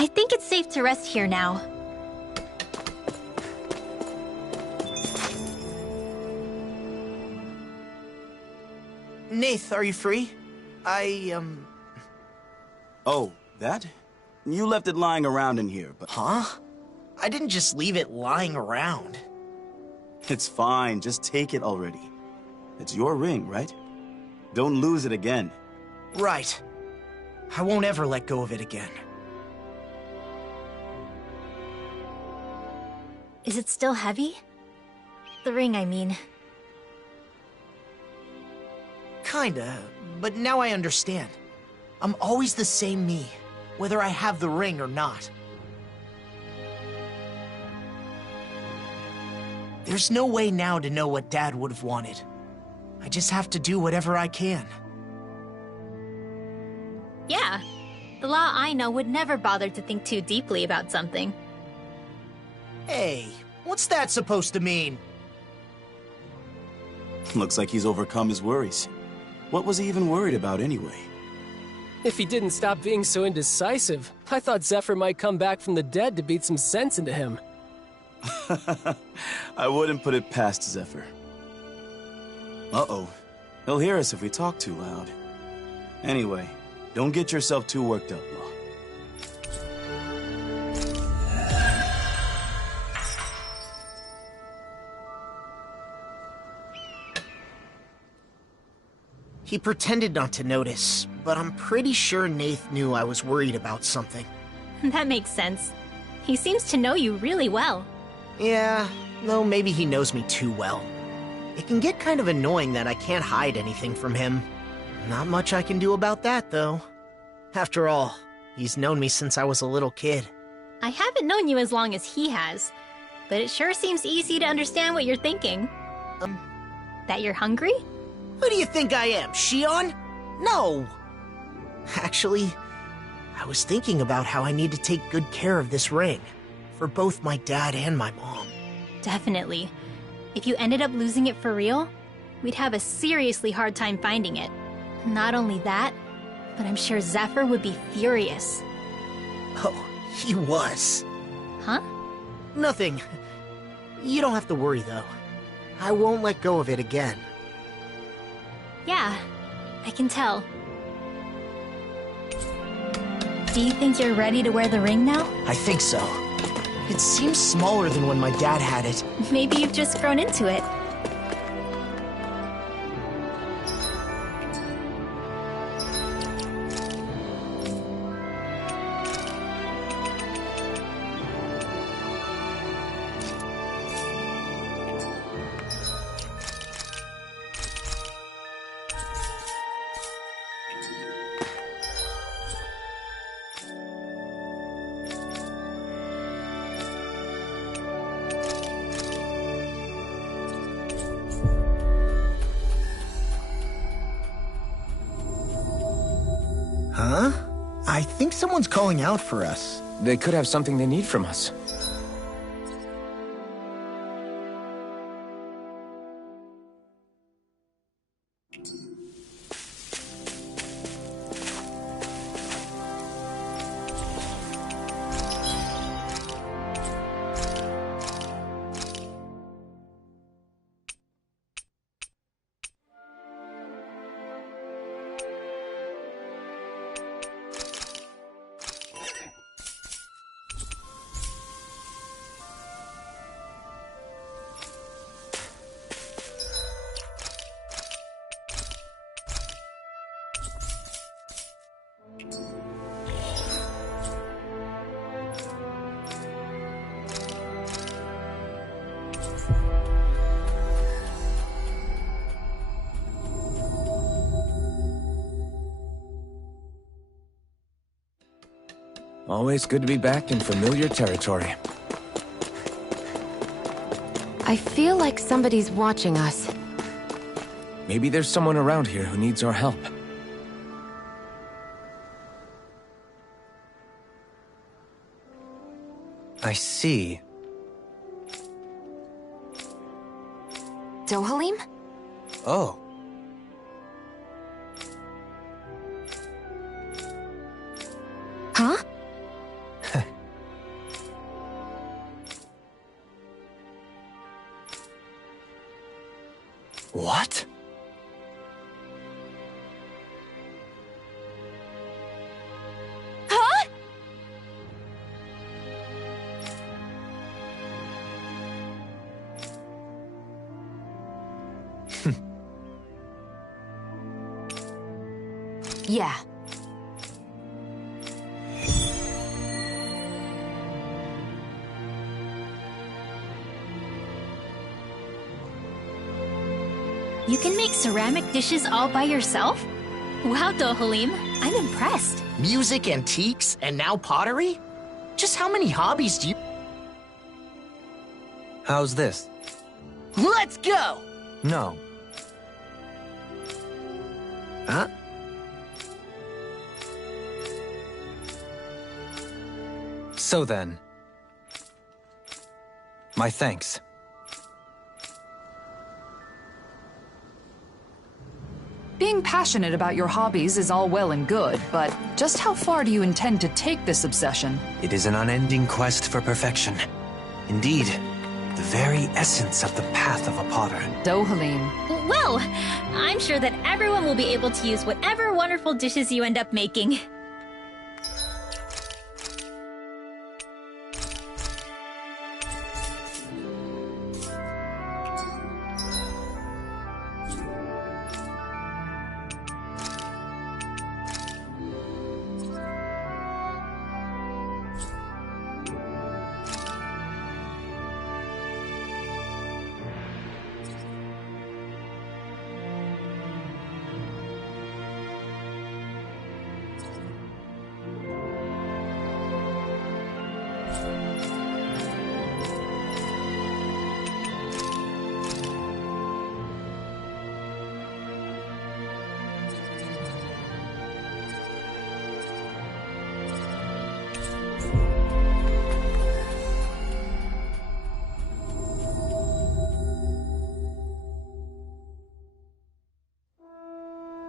I think it's safe to rest here now. Nath, are you free? Oh, that? You left it lying around in here, but... Huh? I didn't just leave it lying around. It's fine, just take it already. It's your ring, right? Don't lose it again. Right. I won't ever let go of it again. Is it still heavy? The ring, I mean. Kinda, but now I understand. I'm always the same me, whether I have the ring or not. There's no way now to know what Dad would have wanted. I just have to do whatever I can. Yeah. The law I know would never bother to think too deeply about something. Hey, what's that supposed to mean? Looks like he's overcome his worries. What was he even worried about anyway? If he didn't stop being so indecisive, I thought Zephyr might come back from the dead to beat some sense into him. I wouldn't put it past Zephyr. Uh-oh. He'll hear us if we talk too loud. Anyway, don't get yourself too worked up, Law. He pretended not to notice, but I'm pretty sure Nath knew I was worried about something. That makes sense. He seems to know you really well. Yeah, though maybe he knows me too well. It can get kind of annoying that I can't hide anything from him. Not much I can do about that, though. After all, he's known me since I was a little kid. I haven't known you as long as he has, but it sure seems easy to understand what you're thinking. That you're hungry? Who do you think I am, Shion? No! Actually, I was thinking about how I need to take good care of this ring. For both my dad and my mom. Definitely. If you ended up losing it for real, we'd have a seriously hard time finding it. Not only that, but I'm sure Zephyr would be furious. Oh, he was. Huh? Nothing. You don't have to worry, though. I won't let go of it again. Yeah, I can tell. Do you think you're ready to wear the ring now? I think so. It seems smaller than when my dad had it. Maybe you've just grown into it. Huh? I think someone's calling out for us. They could have something they need from us. Always good to be back in familiar territory. I feel like somebody's watching us. Maybe there's someone around here who needs our help. I see. Dohalim? Oh. Huh? What? Huh? Yeah. You can make ceramic dishes all by yourself? Wow, Dohalim, I'm impressed. Music, antiques, and now pottery? Just how many hobbies do you... How's this? Let's go! No. Huh? So then... my thanks. Being passionate about your hobbies is all well and good, but just how far do you intend to take this obsession? It is an unending quest for perfection. Indeed, the very essence of the path of a potter. Dohalim. Well, I'm sure that everyone will be able to use whatever wonderful dishes you end up making.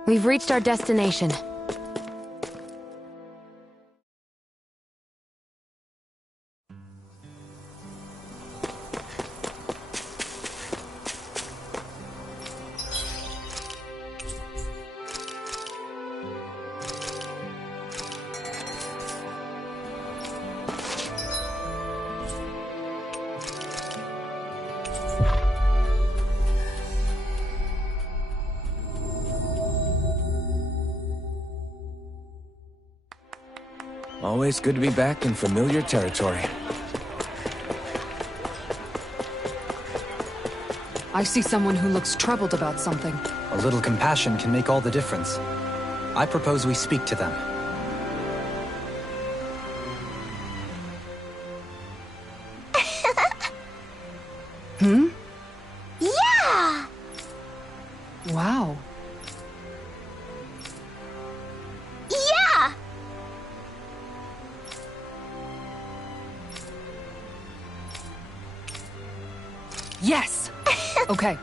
We've reached our destination. Always good to be back in familiar territory. I see someone who looks troubled about something. A little compassion can make all the difference. I propose we speak to them. Hmm? Yeah! Wow. Yeah! Yes! Okay.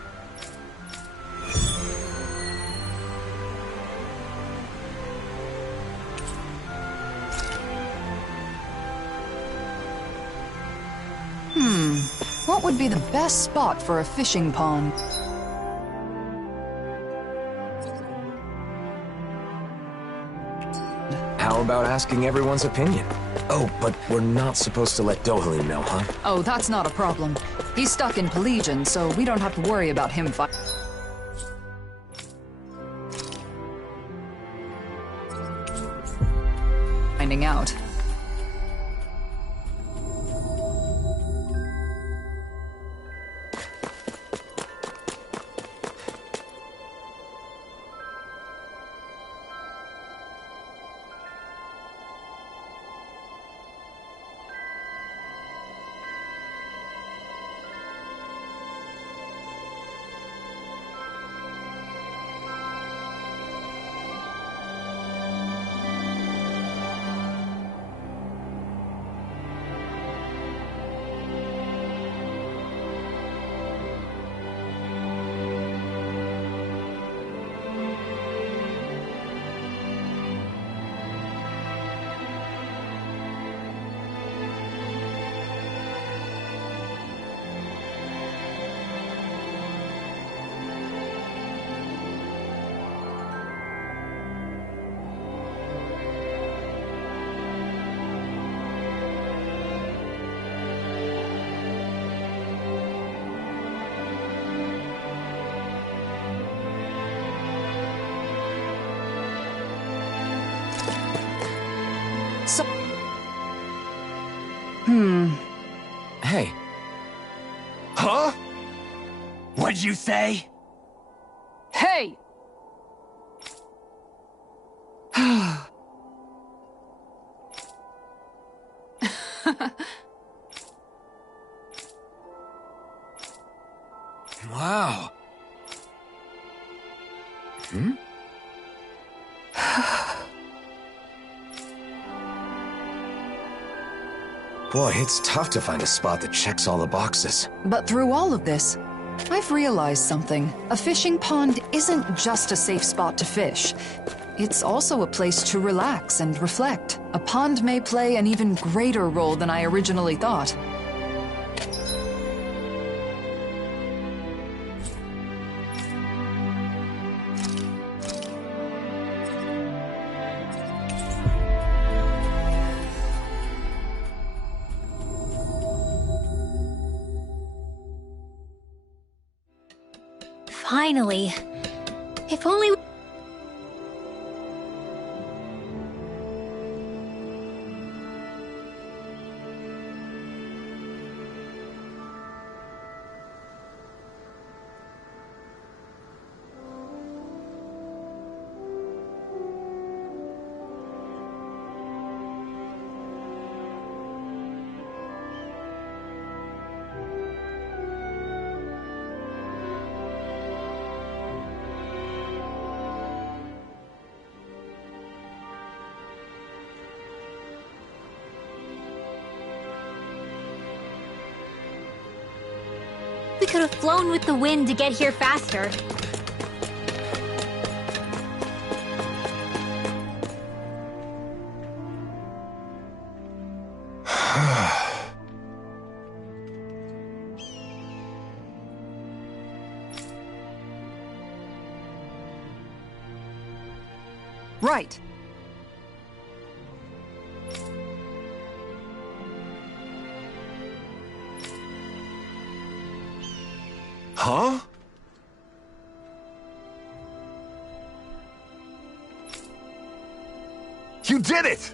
What would be the best spot for a fishing pond? How about asking everyone's opinion? Oh, but we're not supposed to let Dohalim know, huh? Oh, that's not a problem. He's stuck in Pelagian, so we don't have to worry about him finding out. So... Hey. Huh? What'd you say? Hey! Wow. Boy, it's tough to find a spot that checks all the boxes. But through all of this, I've realized something. A fishing pond isn't just a safe spot to fish. It's also a place to relax and reflect. A pond may play an even greater role than I originally thought. Finally. If only... We could have flown with the wind to get here faster. Right. Huh? You did it!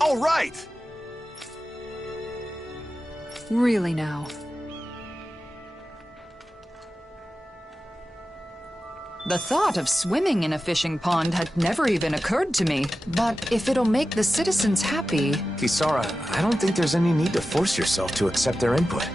All right! Really now. The thought of swimming in a fishing pond had never even occurred to me. But if it'll make the citizens happy... Kisara, I don't think there's any need to force yourself to accept their input.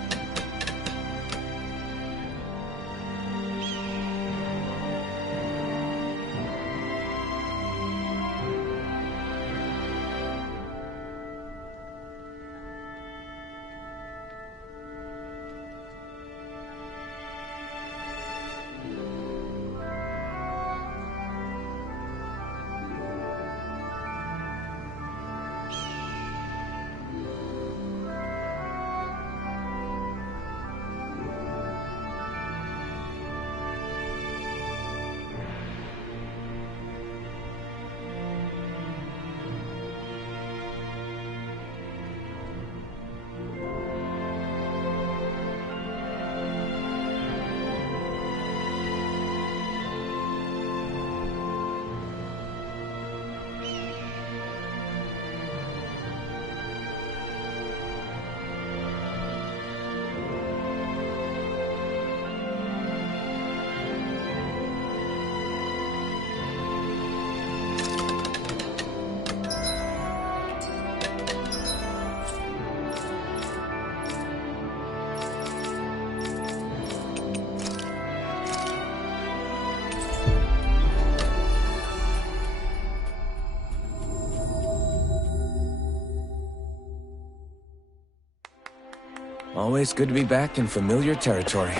Always good to be back in familiar territory.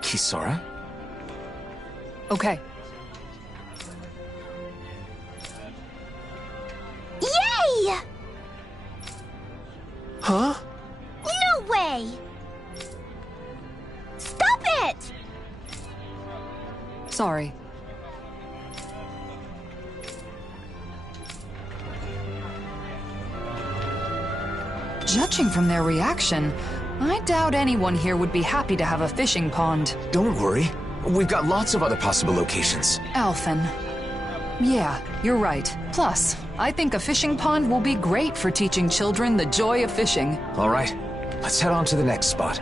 Kisara? Okay. Yay! Huh? No way! Stop it! Sorry. Judging from their reaction, I doubt anyone here would be happy to have a fishing pond. Don't worry. We've got lots of other possible locations. Alphen. Yeah, you're right. Plus, I think a fishing pond will be great for teaching children the joy of fishing. All right, let's head on to the next spot.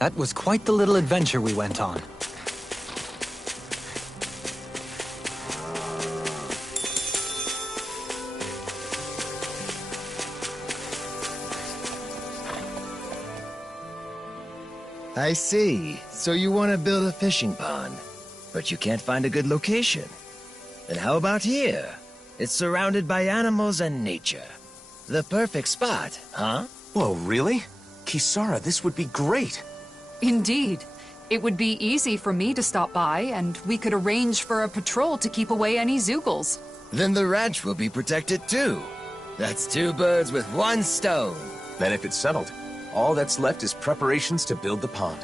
That was quite the little adventure we went on. I see. So you want to build a fishing pond, but you can't find a good location. And how about here? It's surrounded by animals and nature. The perfect spot, huh? Whoa, really? Kisara, this would be great. Indeed. It would be easy for me to stop by, and we could arrange for a patrol to keep away any Zoogles. Then the ranch will be protected too. That's two birds with one stone. Then if it's settled, all that's left is preparations to build the pond.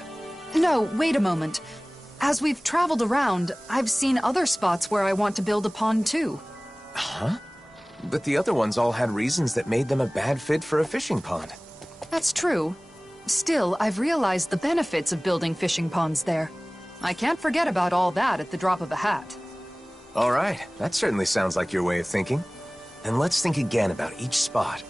No, wait a moment. As we've traveled around, I've seen other spots where I want to build a pond too. Huh? But the other ones all had reasons that made them a bad fit for a fishing pond. That's true. Still, I've realized the benefits of building fishing ponds there. I can't forget about all that at the drop of a hat. All right, that certainly sounds like your way of thinking. Then let's think again about each spot.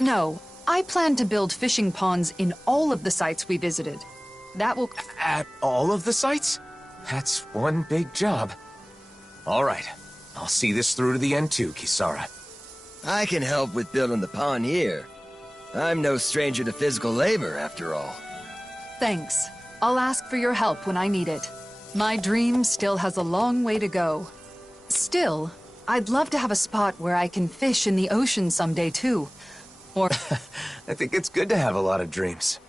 No, I plan to build fishing ponds in all of the sites we visited. That will... At all of the sites? That's one big job. All right, I'll see this through to the end too, Kisara. I can help with building the pond here. I'm no stranger to physical labor, after all. Thanks. I'll ask for your help when I need it. My dream still has a long way to go. Still, I'd love to have a spot where I can fish in the ocean someday too. Or... I think it's good to have a lot of dreams.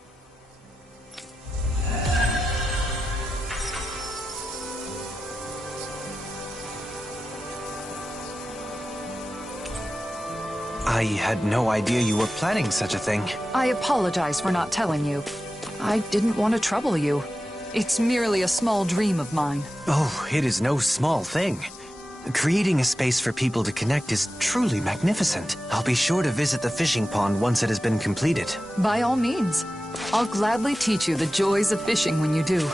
I had no idea you were planning such a thing. I apologize for not telling you. I didn't want to trouble you. It's merely a small dream of mine. Oh, it is no small thing. Creating a space for people to connect is truly magnificent. I'll be sure to visit the fishing pond once it has been completed. By all means. I'll gladly teach you the joys of fishing when you do.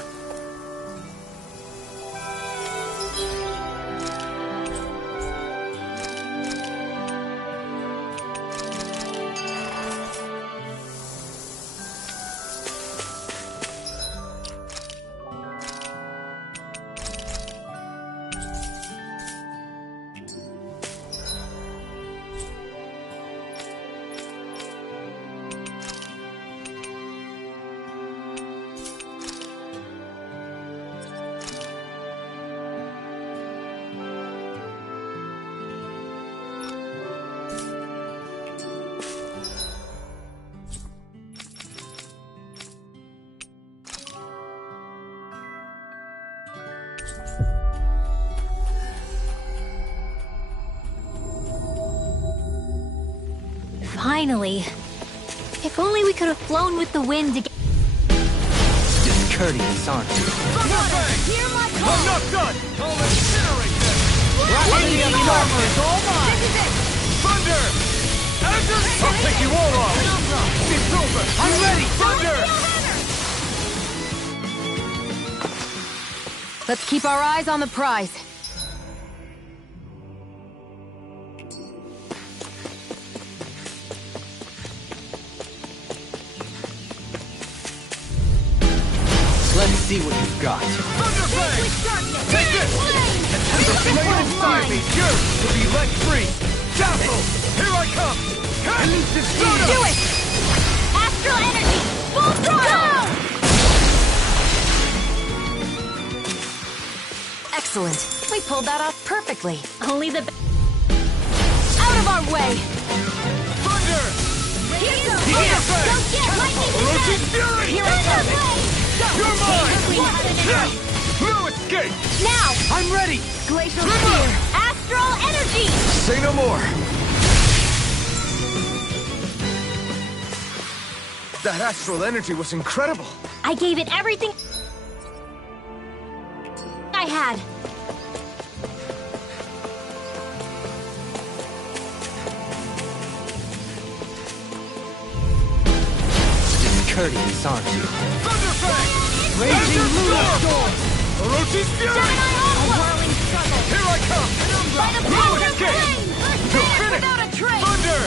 Finally. If only we could have flown with the wind to get... Discourteous, aren't you? Hear my call! I'm not done! I'll incinerate them! Lady of the armor is all mine! Thunder! I'll take you all off! It's over! I'm ready! Thunder! Let's keep our eyes on the prize. Let's see what you've got. Thunderbang! Take this! And the flame inside me yearns to be let free! Castle! Here I come! Do it! Astral energy! Full throttle! Excellent. We pulled that off perfectly. Only the... Out of our way! Thunder! Here's Orochi's fury! Here I come! You're mine! Yeah. No escape! Now! I'm ready! Glacial Sphere! Astral Energy! Say no more! That astral energy was incredible! I gave it everything I had. Discourteous, aren't you? Thunderfang! Raging Storm! Orochi's fury! Gemini Aqua! Whirling Struggle! Here I come! By the No power of escape! flame! You're finished! Without a trace! Thunder!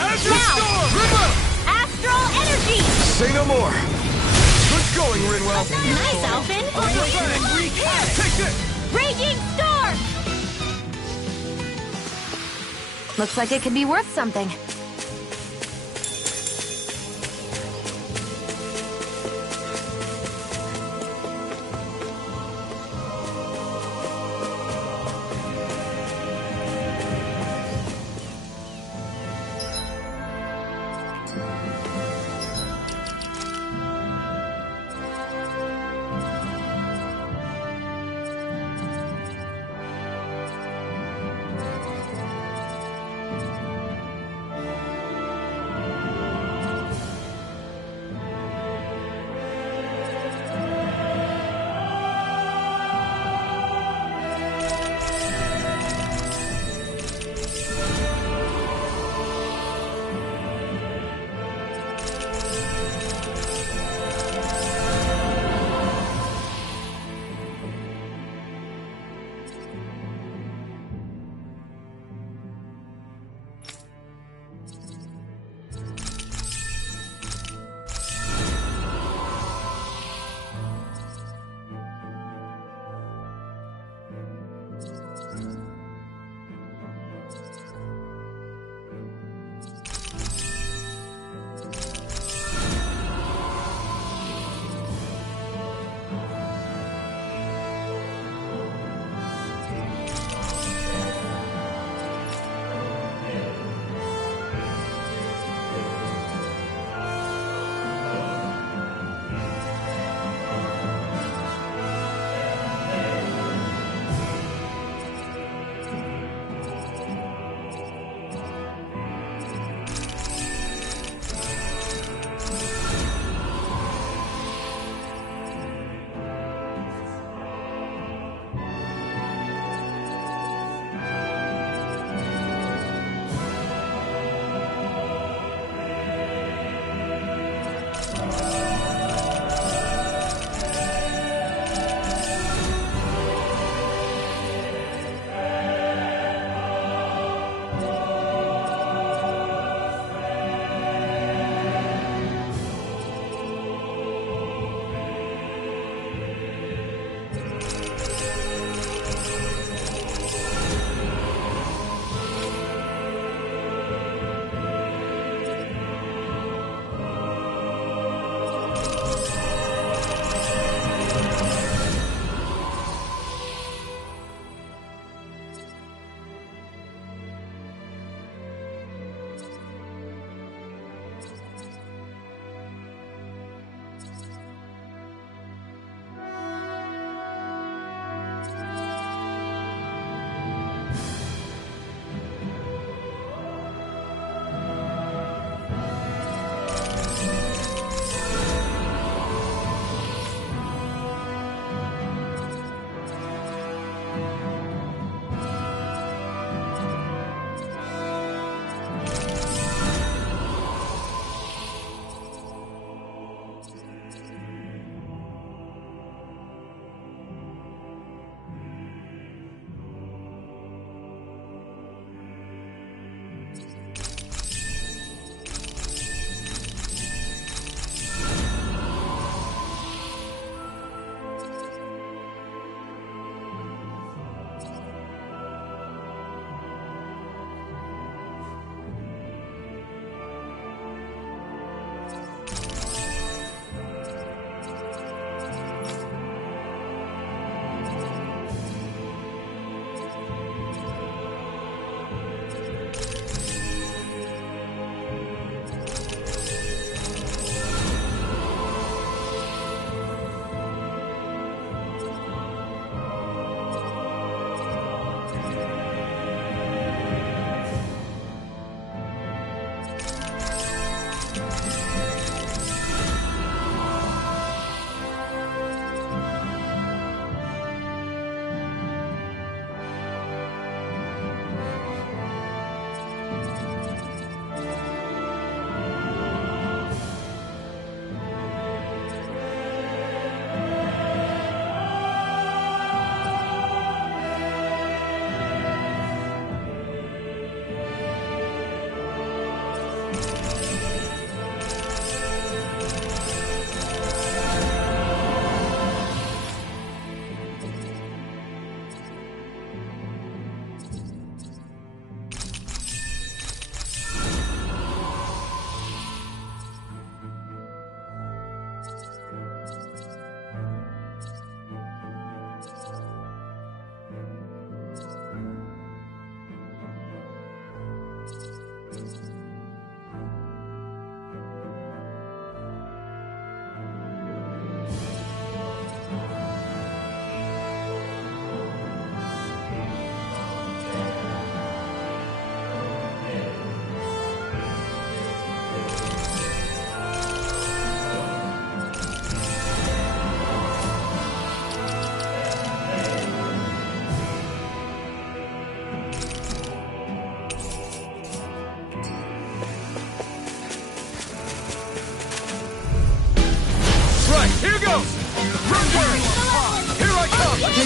Azure Now! Storm! Rinwell! Astral Energy! Say no more! Good going, Rinwell! Nice, Alvin. Thunderfang! Take this! Raging Storm! Looks like it could be worth something.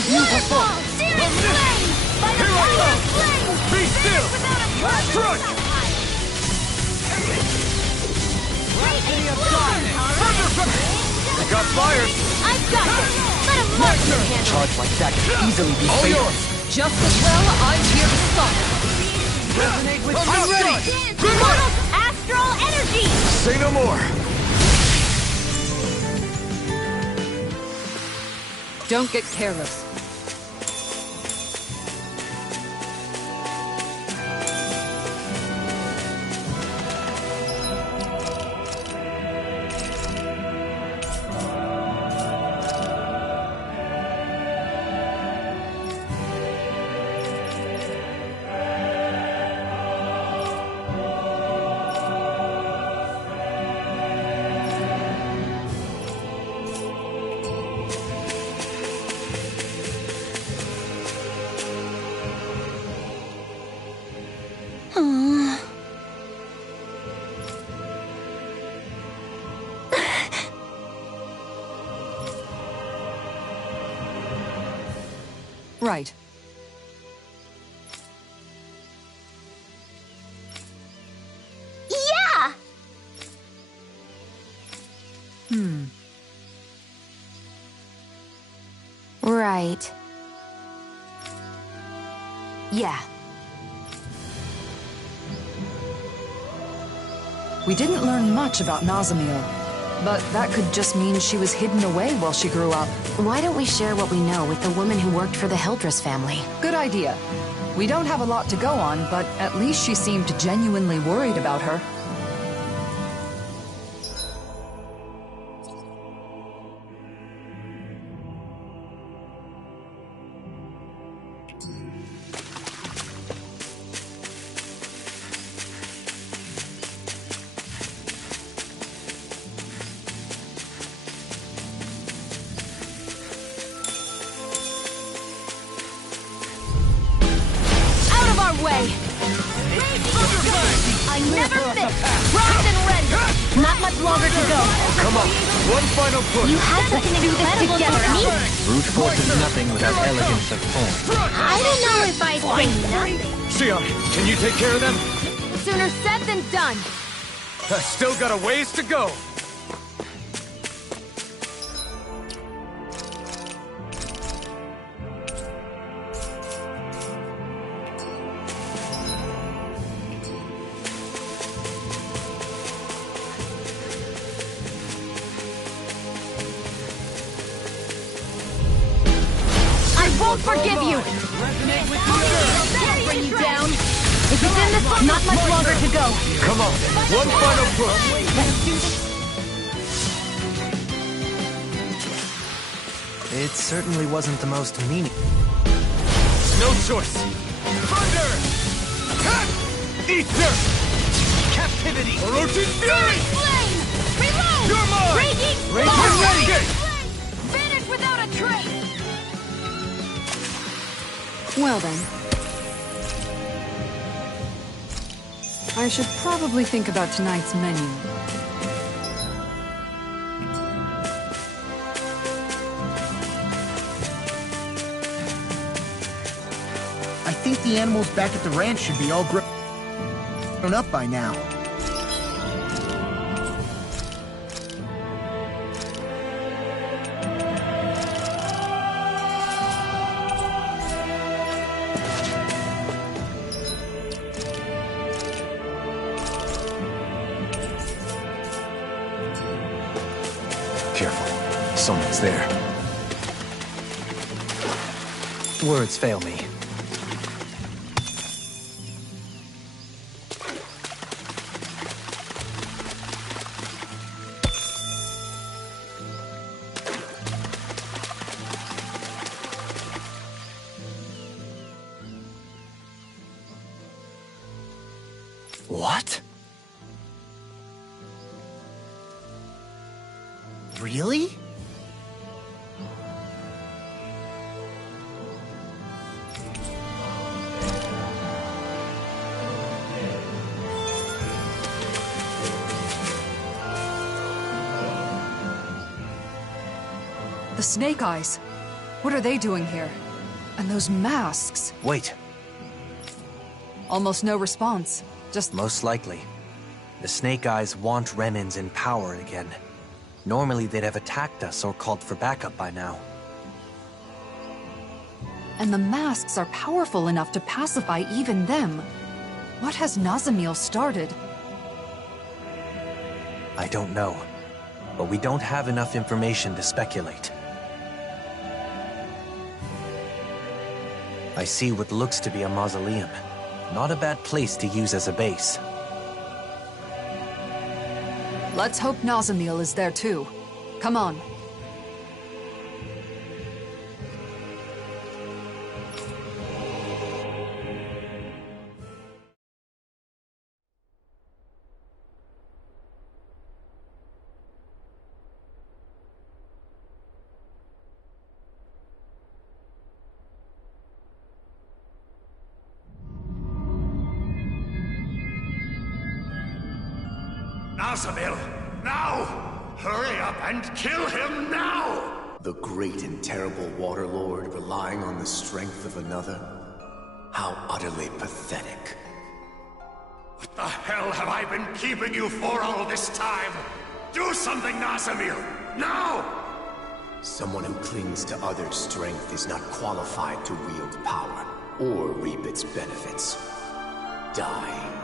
Beautiful! Searing flame! By the power of flame! Be still! Without a Last rush! Raging storm! They got fires! I've got this! Let him march and handle Charge like that could easily be All fatal. yours! Just as well, I'm here to stop it. I'm ready! Good work! Portal's astral energy! Say no more! Don't get careless. Right. Yeah! Right. Yeah. We didn't learn much about Nazamiel, but that could just mean she was hidden away while she grew up. Why don't we share what we know with the woman who worked for the Hildress family? Good idea. We don't have a lot to go on, but at least she seemed genuinely worried about her. Out of our way! I never miss! Primed and ready! Not much longer to go. Come on, one final push! You have something incredible for me? Brute force is nothing without elegance of form. I don't know if I'd say nothing. Sion, can you take care of them? Sooner said than done. Still got a ways to go. I won't forgive you! I'll bring you down. If it's in this, not much longer to go. Come on, one final push! Let's do this. It certainly wasn't the most meaning. No choice! Thunder! Cut! Ether! Captivity! Orochi's Fury! Flame! Reload! You're mine! Raging Raging storm! ready! Flame! Vanish without a trace! Well then. I should probably think about tonight's menu. I think the animals back at the ranch should be all grown up by now. Careful, someone's there. Words fail me. What? Really? The Snake Eyes. What are they doing here? And those masks? Wait, Almost no response. Just most likely. The Snake Eyes want remnants in power again. Normally they'd have attacked us or called for backup by now. And the masks are powerful enough to pacify even them. What has Nazamiel started? I don't know, but we don't have enough information to speculate. I see what looks to be a mausoleum. Not a bad place to use as a base. Let's hope Nazamiel is there too. Come on. Nazamiel, now! Hurry up and kill him now! The great and terrible Waterlord relying on the strength of another? How utterly pathetic. What the hell have I been keeping you for all this time? Do something, Nazamiel! Now! Someone who clings to others' strength is not qualified to wield power or reap its benefits. Die.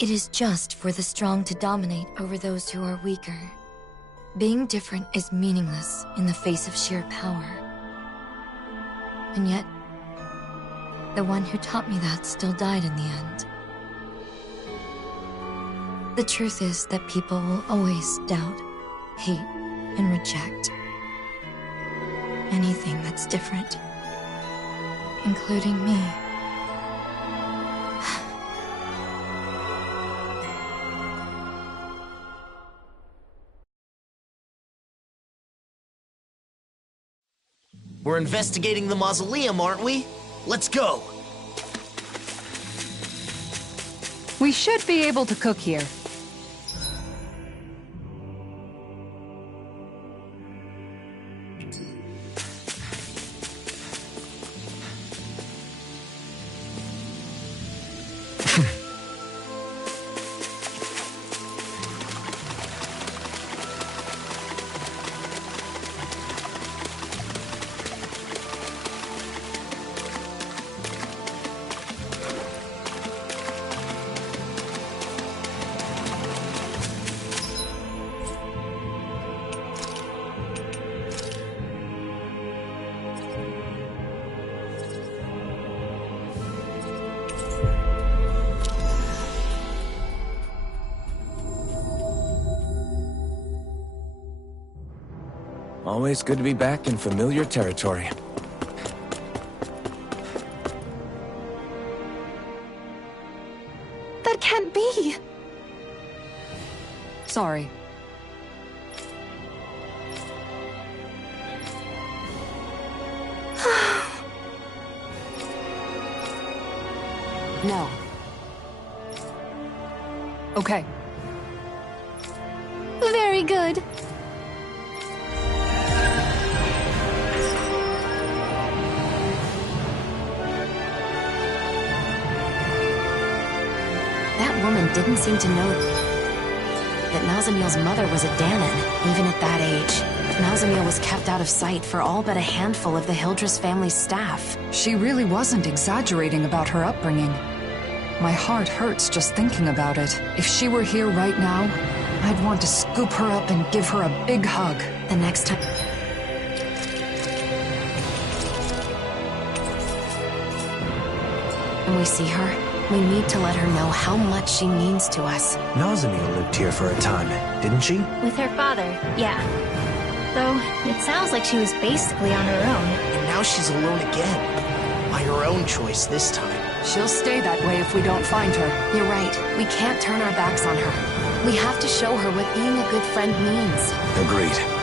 It is just for the strong to dominate over those who are weaker. Being different is meaningless in the face of sheer power. And yet, the one who taught me that still died in the end. The truth is that people will always doubt, hate, and reject anything that's different, including me. We're investigating the mausoleum, aren't we? Let's go! We should be able to cook here. Always good to be back in familiar territory. That can't be! Sorry. No. Okay. Very good. That woman didn't seem to know that Nazamiel's mother was a Danon, even at that age. Nazamiel was kept out of sight for all but a handful of the Hildress family's staff. She really wasn't exaggerating about her upbringing. My heart hurts just thinking about it. If she were here right now, I'd want to scoop her up and give her a big hug. The next time... when we see her, we need to let her know how much she means to us. Nazamiel lived here for a time, didn't she? With her father, yeah. Though, it sounds like she was basically on her own. And now she's alone again. By her own choice this time. She'll stay that way if we don't find her. You're right. We can't turn our backs on her. We have to show her what being a good friend means. Agreed.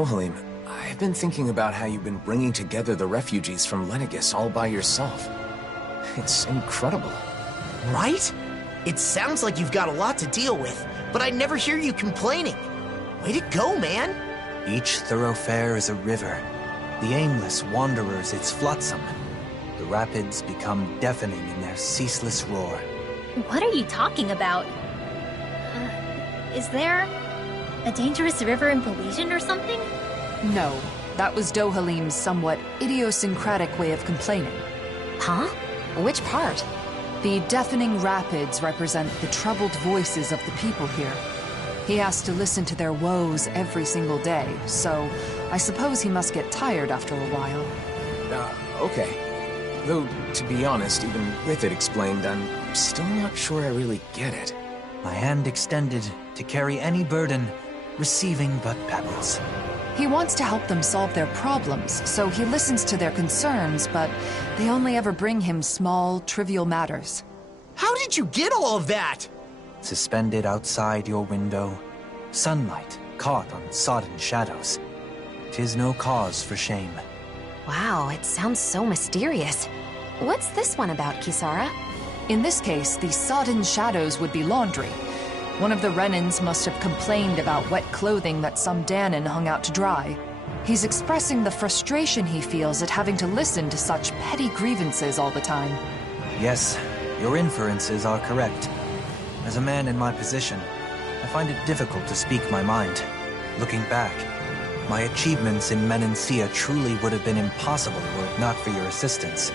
Dohalim, I've been thinking about how you've been bringing together the refugees from Lenegus all by yourself. It's incredible. Right? It sounds like you've got a lot to deal with, but I never hear you complaining. Way to go, man! Each thoroughfare is a river. The aimless wanderers its flotsam. The rapids become deafening in their ceaseless roar. What are you talking about? Is there a dangerous river in Pelesian or something? No, that was Dohalim's somewhat idiosyncratic way of complaining. Huh? Which part? The deafening rapids represent the troubled voices of the people here. He has to listen to their woes every single day, so I suppose he must get tired after a while. Okay. Though, to be honest, even with it explained, I'm still not sure I really get it. My hand extended to carry any burden, receiving but pebbles. He wants to help them solve their problems, so he listens to their concerns, but they only ever bring him small, trivial matters. How did you get all of that? Suspended outside your window, sunlight caught on sodden shadows. 'Tis no cause for shame. Wow, it sounds so mysterious. What's this one about, Kisara? In this case, the sodden shadows would be laundry. One of the Renans must have complained about wet clothing that some Danon hung out to dry. He's expressing the frustration he feels at having to listen to such petty grievances all the time. Yes, your inferences are correct. As a man in my position, I find it difficult to speak my mind. Looking back, my achievements in Menancia truly would have been impossible were it not for your assistance.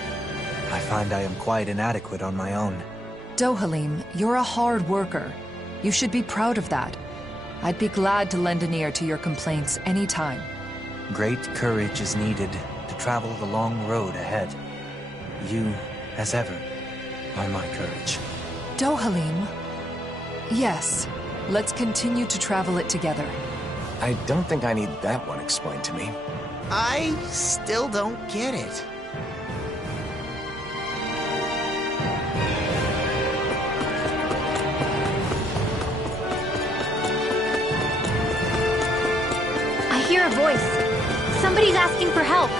I find I am quite inadequate on my own. Dohalim, you're a hard worker. You should be proud of that. I'd be glad to lend an ear to your complaints any time. Great courage is needed to travel the long road ahead. You, as ever, are my courage. Dohalim? Yes. Let's continue to travel it together. I don't think I need that one explained to me. I still don't get it. I hear a voice. Somebody's asking for help.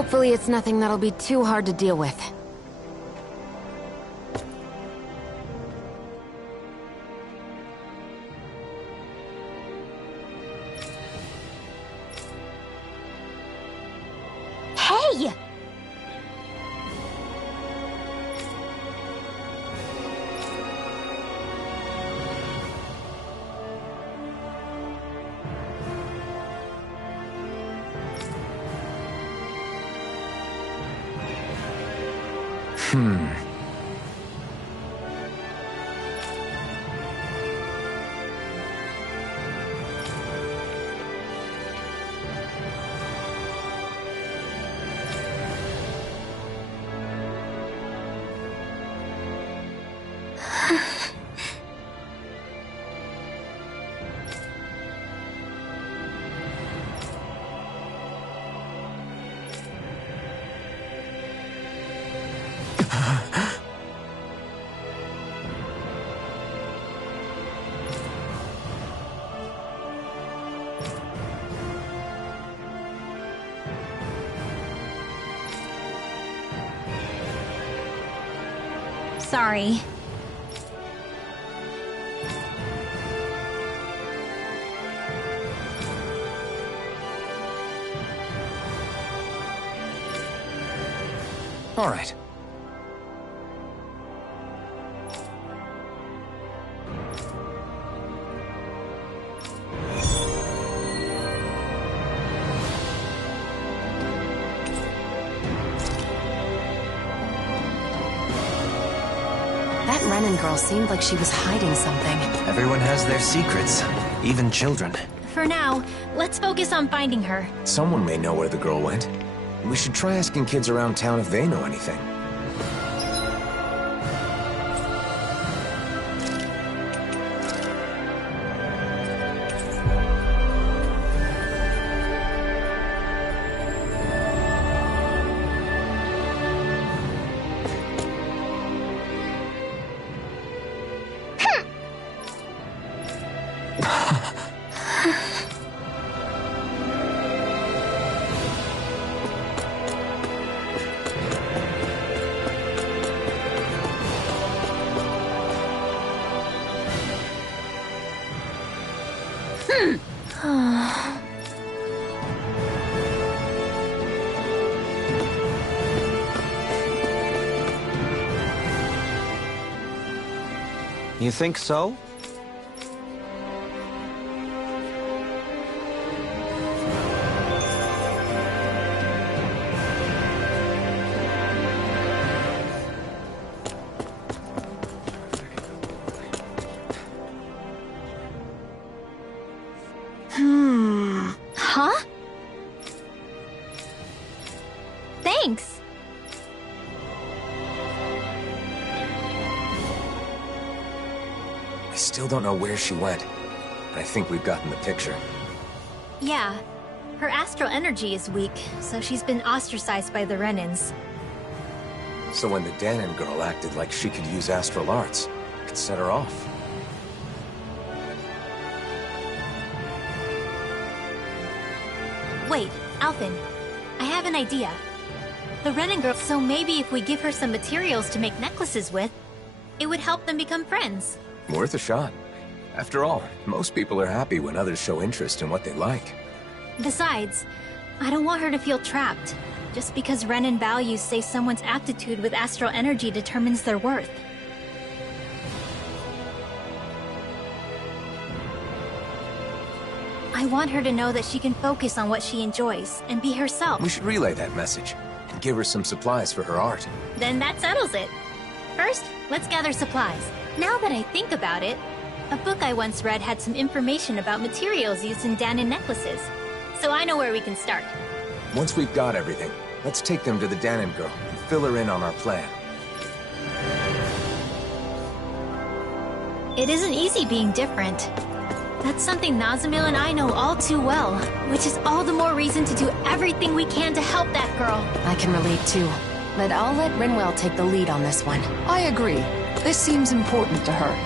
Hopefully it's nothing that'll be too hard to deal with. Hey! Sorry. All right. That Renan girl seemed like she was hiding something. Everyone has their secrets, even children. For now, let's focus on finding her. Someone may know where the girl went. We should try asking kids around town if they know anything. You think so? Huh? Thanks. I still don't know where she went, but I think we've gotten the picture. Yeah. Her astral energy is weak, so she's been ostracized by the Renans. So when the Danon girl acted like she could use astral arts, it set her off. Wait, Alphen. I have an idea. The Renan girl, so maybe if we give her some materials to make necklaces with, it would help them become friends. Worth a shot. After all, most people are happy when others show interest in what they like. Besides, I don't want her to feel trapped, just because Renan values say someone's aptitude with astral energy determines their worth. I want her to know that she can focus on what she enjoys and be herself. We should relay that message and give her some supplies for her art. Then that settles it. First, let's gather supplies. Now that I think about it, a book I once read had some information about materials used in Danon necklaces. So I know where we can start. Once we've got everything, let's take them to the Danon girl and fill her in on our plan. It isn't easy being different. That's something Nazamil and I know all too well, which is all the more reason to do everything we can to help that girl. I can relate too, but I'll let Rinwell take the lead on this one. I agree. This seems important to her.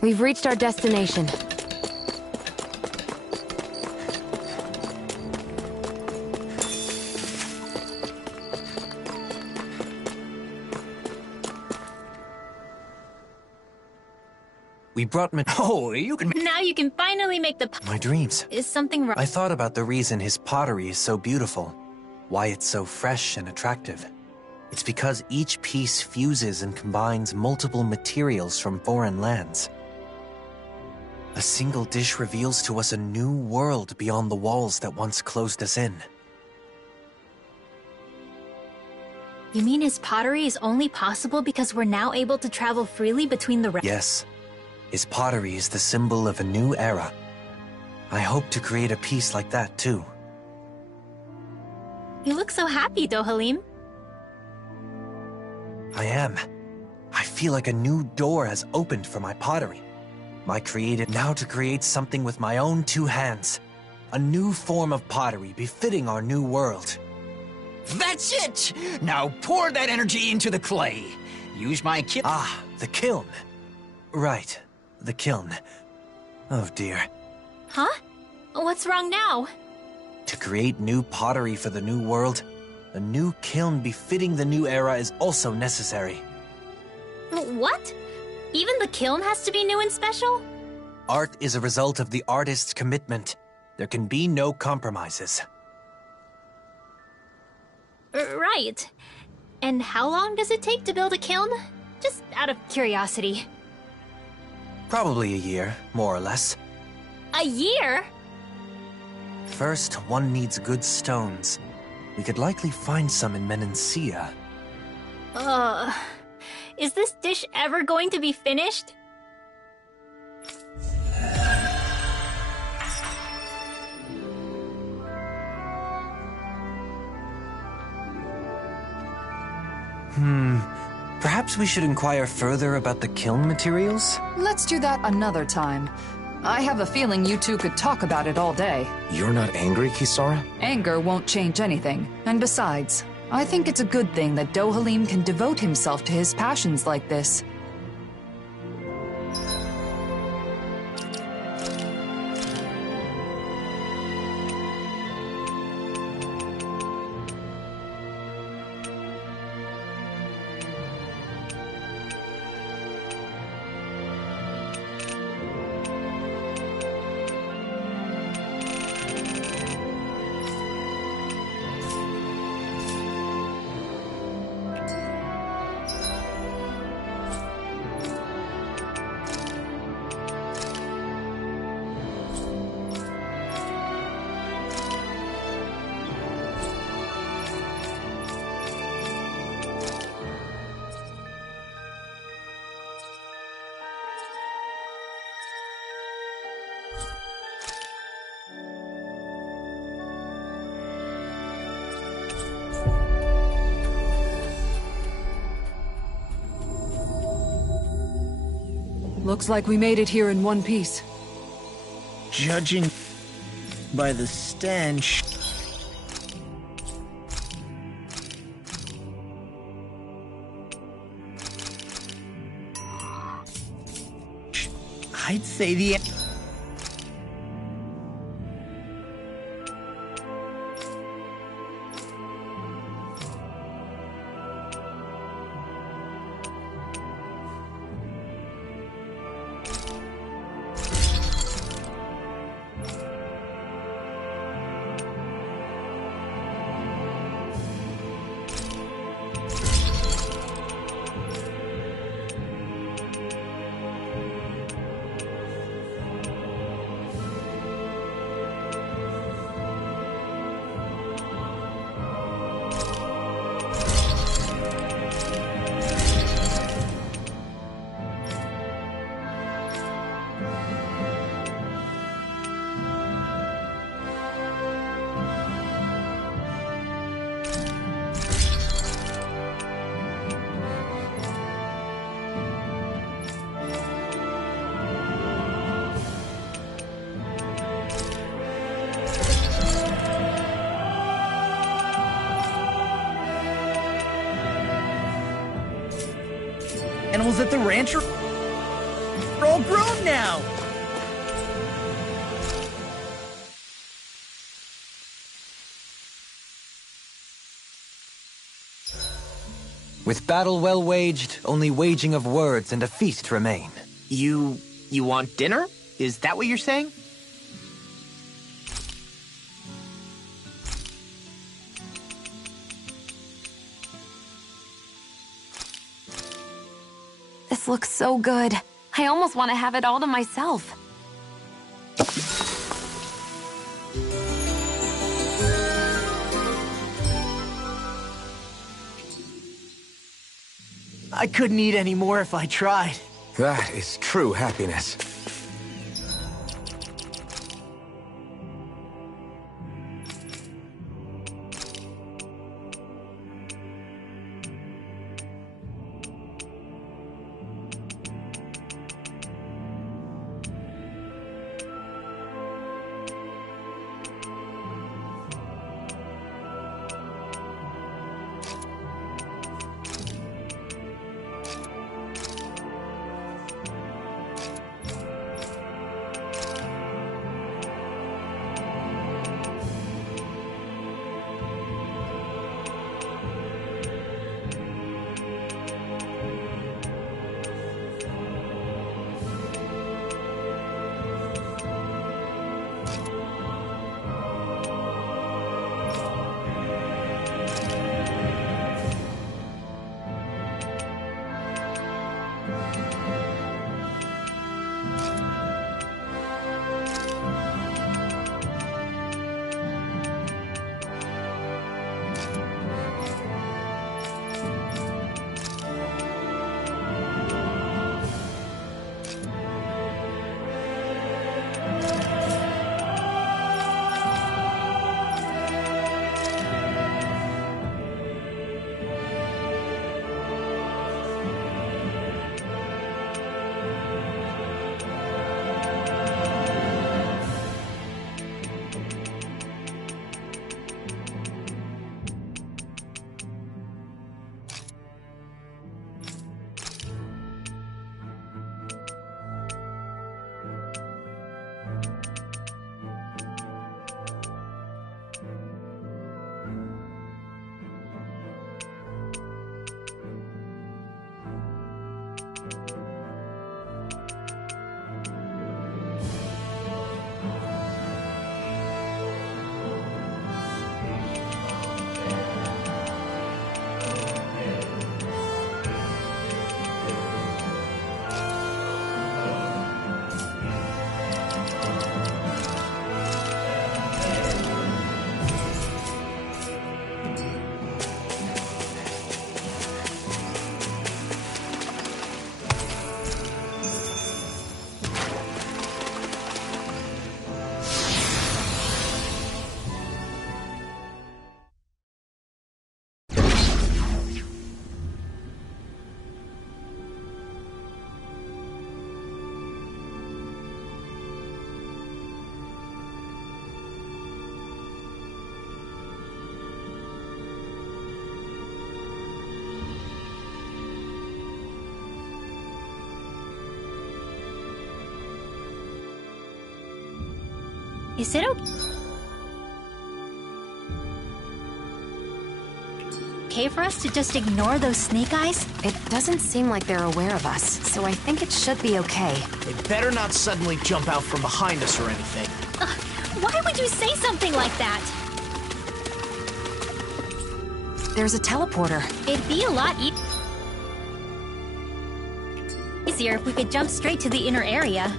We've reached our destination. We brought Oh, you can... Now you can finally make the... My dreams. Is something wrong? I thought about the reason his pottery is so beautiful. Why it's so fresh and attractive. It's because each piece fuses and combines multiple materials from foreign lands. A single dish reveals to us a new world beyond the walls that once closed us in. You mean his pottery is only possible because we're now able to travel freely between the... Yes. His pottery is the symbol of a new era. I hope to create a piece like that, too. You look so happy, Dohalim. I am. I feel like a new door has opened for my pottery. My creative now to create something with my own two hands. A new form of pottery befitting our new world. That's it! Now pour that energy into the clay. Use my kiln. Ah, the kiln. Right, the kiln. Oh dear. Huh? What's wrong now? To create new pottery for the new world, a new kiln befitting the new era is also necessary. What? Even the kiln has to be new and special? Art is a result of the artist's commitment. There can be no compromises. Right. And how long does it take to build a kiln? Just out of curiosity. Probably a year, more or less. A year? First, one needs good stones. We could likely find some in Menancia. Is this dish ever going to be finished? Perhaps we should inquire further about the kiln materials? Let's do that another time. I have a feeling you two could talk about it all day. You're not angry, Kisara? Anger won't change anything. And besides, I think it's a good thing that Dohalim can devote himself to his passions like this. Looks like we made it here in one piece. Judging by the stench... I'd say the... animals at the ranch are all grown now! With battle well waged, only waging of words and a feast remain. You want dinner? Is that what you're saying? This looks so good. I almost want to have it all to myself. I couldn't eat any more if I tried. That is true happiness. Is it okay for us to just ignore those snake eyes? It doesn't seem like they're aware of us, so I think it should be okay. They better not suddenly jump out from behind us or anything. Why would you say something like that? There's a teleporter. It'd be a lot easier if we could jump straight to the inner area.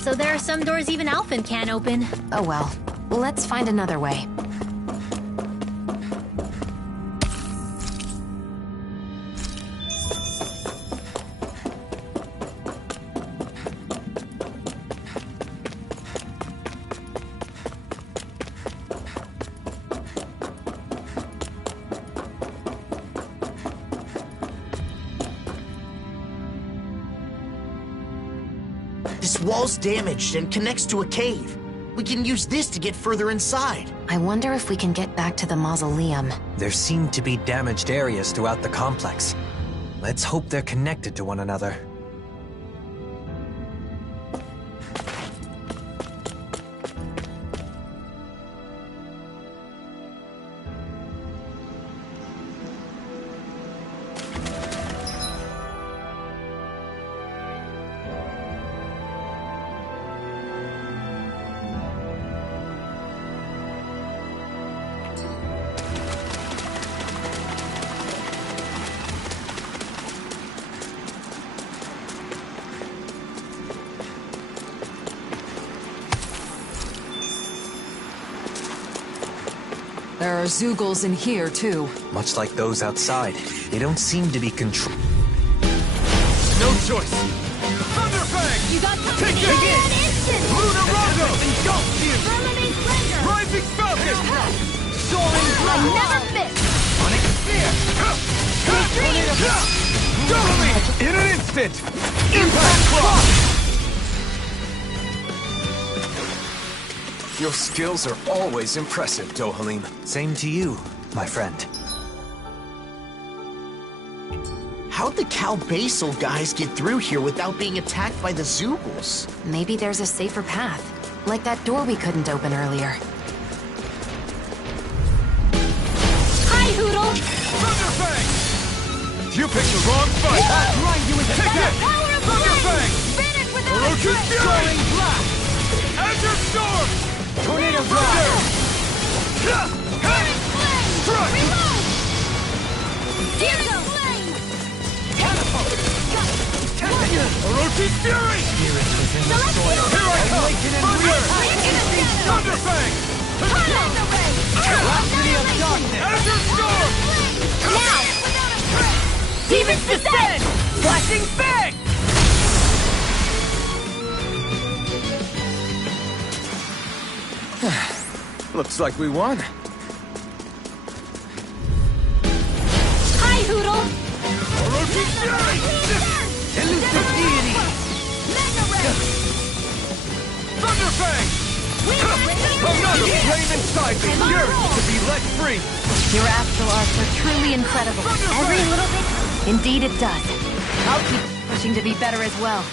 So there are some doors even Alphen can't open. Oh well. Let's find another way. This wall's damaged and connects to a cave. We can use this to get further inside. I wonder if we can get back to the mausoleum. There seem to be damaged areas throughout the complex. Let's hope they're connected to one another. There are Zeugles in here, too. Much like those outside, they don't seem to be controlled. No choice! Thunderfang! You got Take company! it! Luna Rondo! Engulf you! Vermine Splendor! Rising Falcon! Soaring Cloud! Never miss! Sonic Sphere! Dorami! In an instant! Impact Clock! Your skills are always impressive, Dohalim. Same to you, my friend. How'd the Cal Basal guys get through here without being attacked by the Zeugles? Maybe there's a safer path. Like that door we couldn't open earlier. Hi, Hoodle! Thunderfang! You picked the wrong fight! I'll grind you into the power of Thunderfang! Finish without a Orochi's trick! Fury! Azure Storm! Tornado Blast! Searing Flame! Crush! Reload! Searing Flame! Catapult! Orochi's Fury! Celestial! Here I come! Thunder! Thunderfang! Thunder Ray! Velocity of Darkness! Azure Storm! Now! Demon's Descent! Flashing Fang! Looks like we won. Hi, Hoodle! Orochi's Fury! Elusive Deity! Mega Ray! Thunderfang! Another flame inside me yearns to be let free! Your astral arts are truly incredible. Every little bit? Indeed it does. I'll keep pushing to be better as well.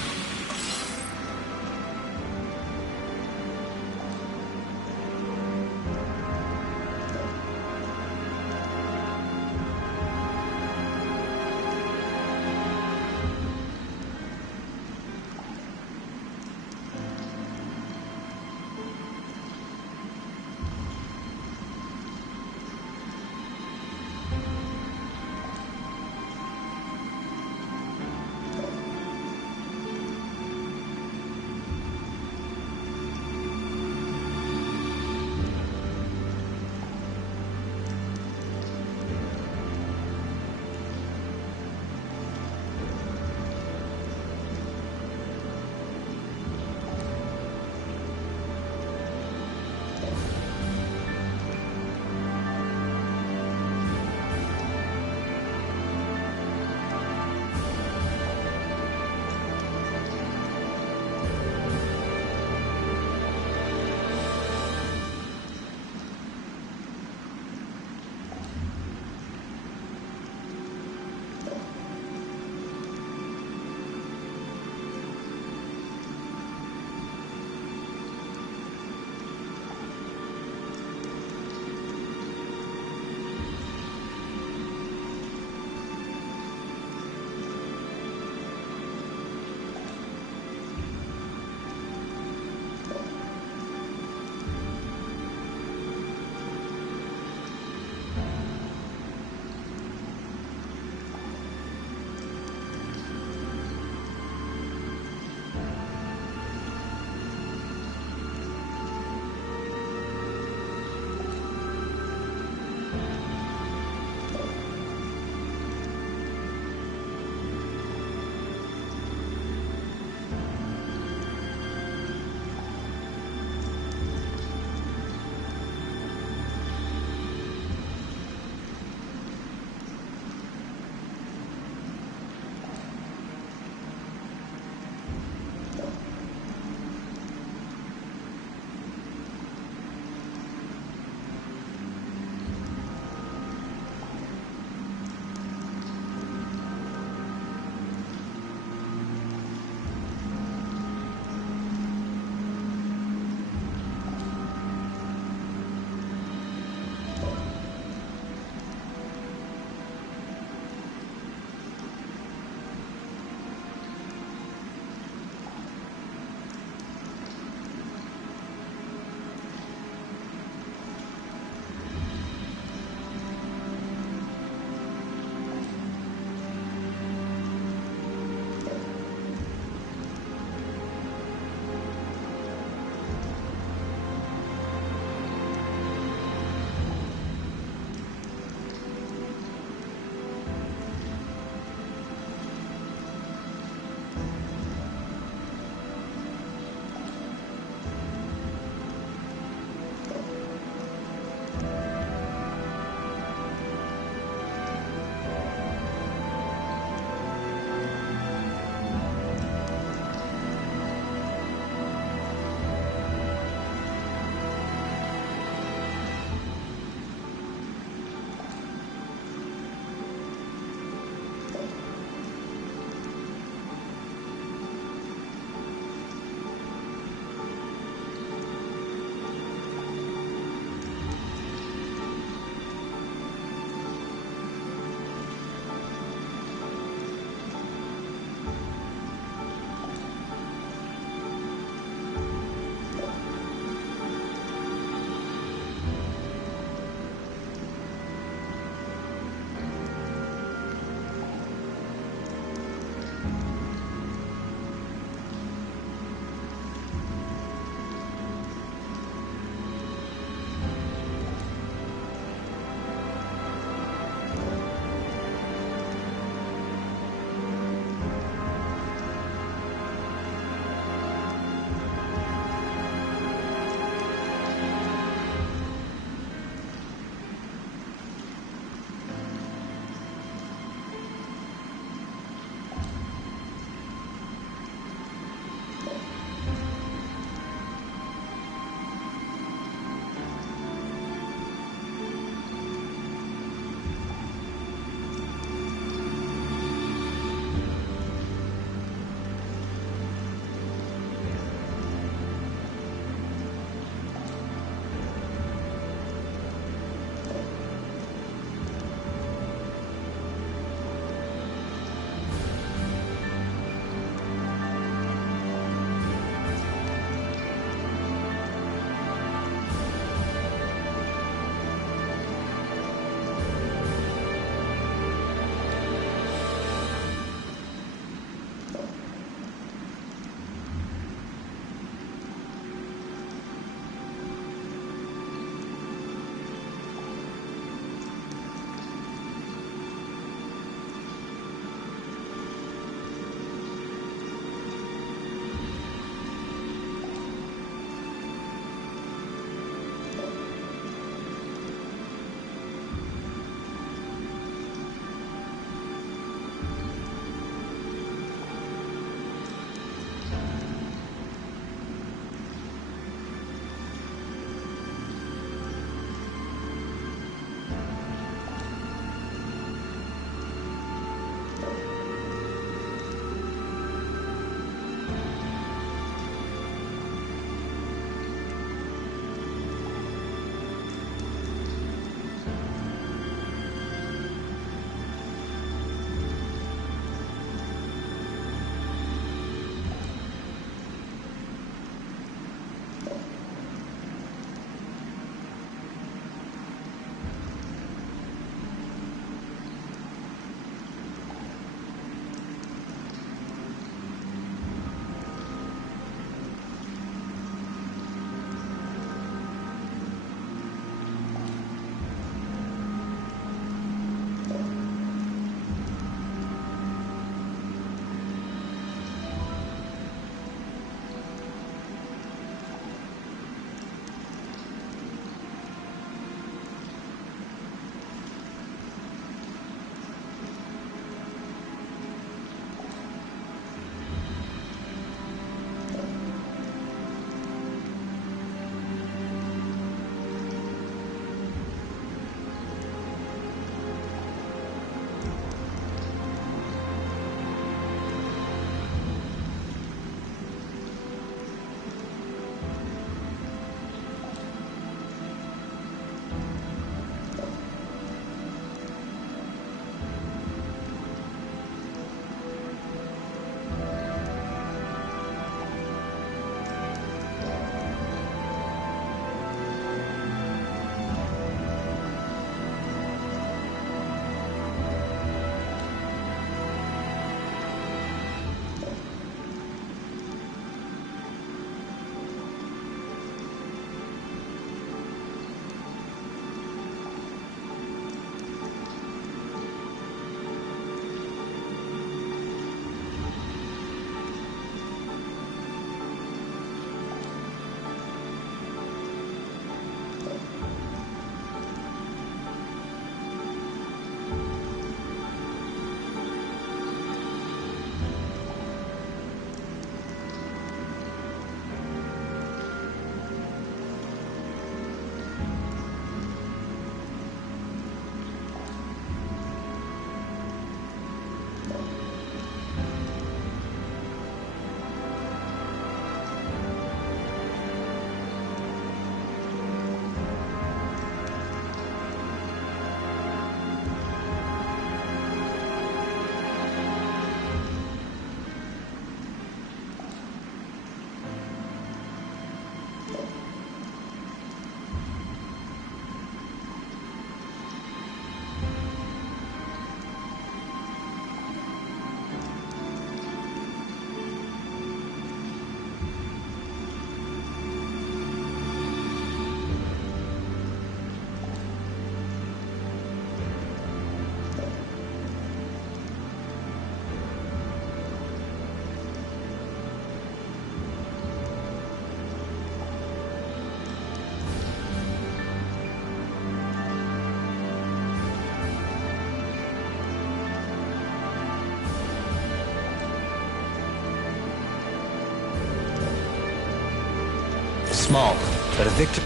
Small, but a victory.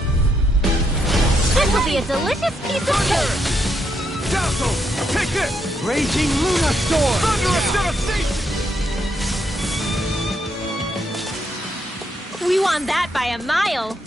This will be a delicious piece of cake! Dazzle! Take this! Raging Luna Storm! Thunderous devastation! We won that by a mile!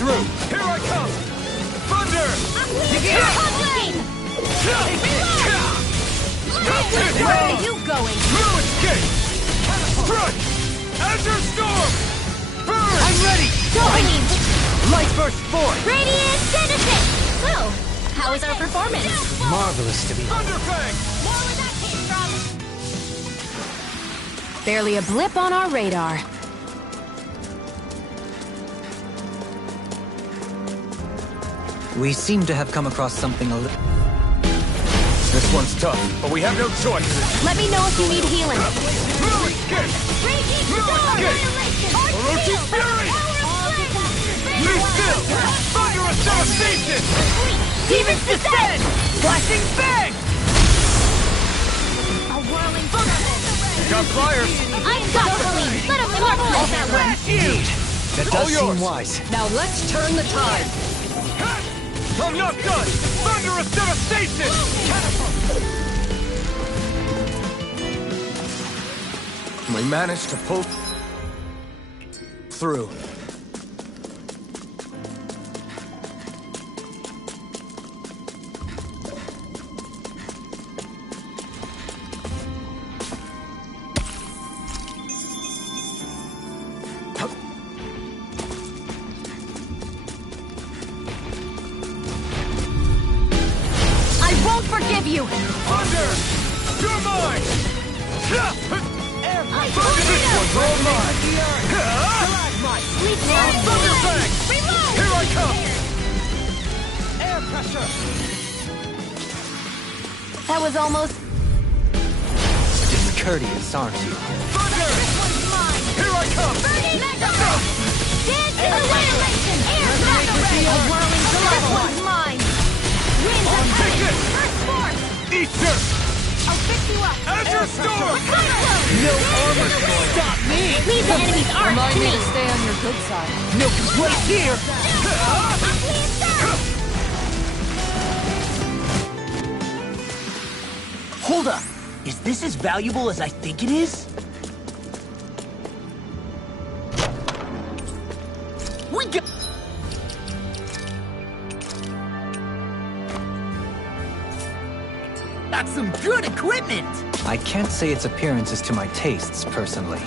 Through! Here I come! Thunder! Where are you going? No escape! Crush! Azure Storm! Burn! I'm ready! Going! Light Burst forth! Radiant Genesis! So, how is our performance? Marvelous to be. Thunderfang! More where that came from! Barely a blip on our radar. We seem to have come across something a little... This one's tough, but we have no choice. Let me know if you need healing. No escape! No escape! Orochi Fury! Be still! Thunderous devastation! Demons descend! Flashing bang! A whirling thunderbolt! Got flyers! I've got the lead! Let him mark that one! That does seem wise. Now let's turn the tide. I'm not done! Thunderous devastation! We managed to pull through. you! Thunder! You're mine! This one's all mine! Thunderfang! Here I come! Air pressure! That was almost... Discourteous, aren't you? Thunder! Here I come! Dance to annihilation! Air pressure! A whirling this one's mine! Winds of heaven! First force! Easter! I'll fix you up! Azure Storm! No armor's going to stop me! Leave the enemy's arc Remind to me me! to stay on your good side. No complaints here! Hold up! Is this as valuable as I think it is? We got... That's some good equipment! I can't say its appearance is to my tastes, personally.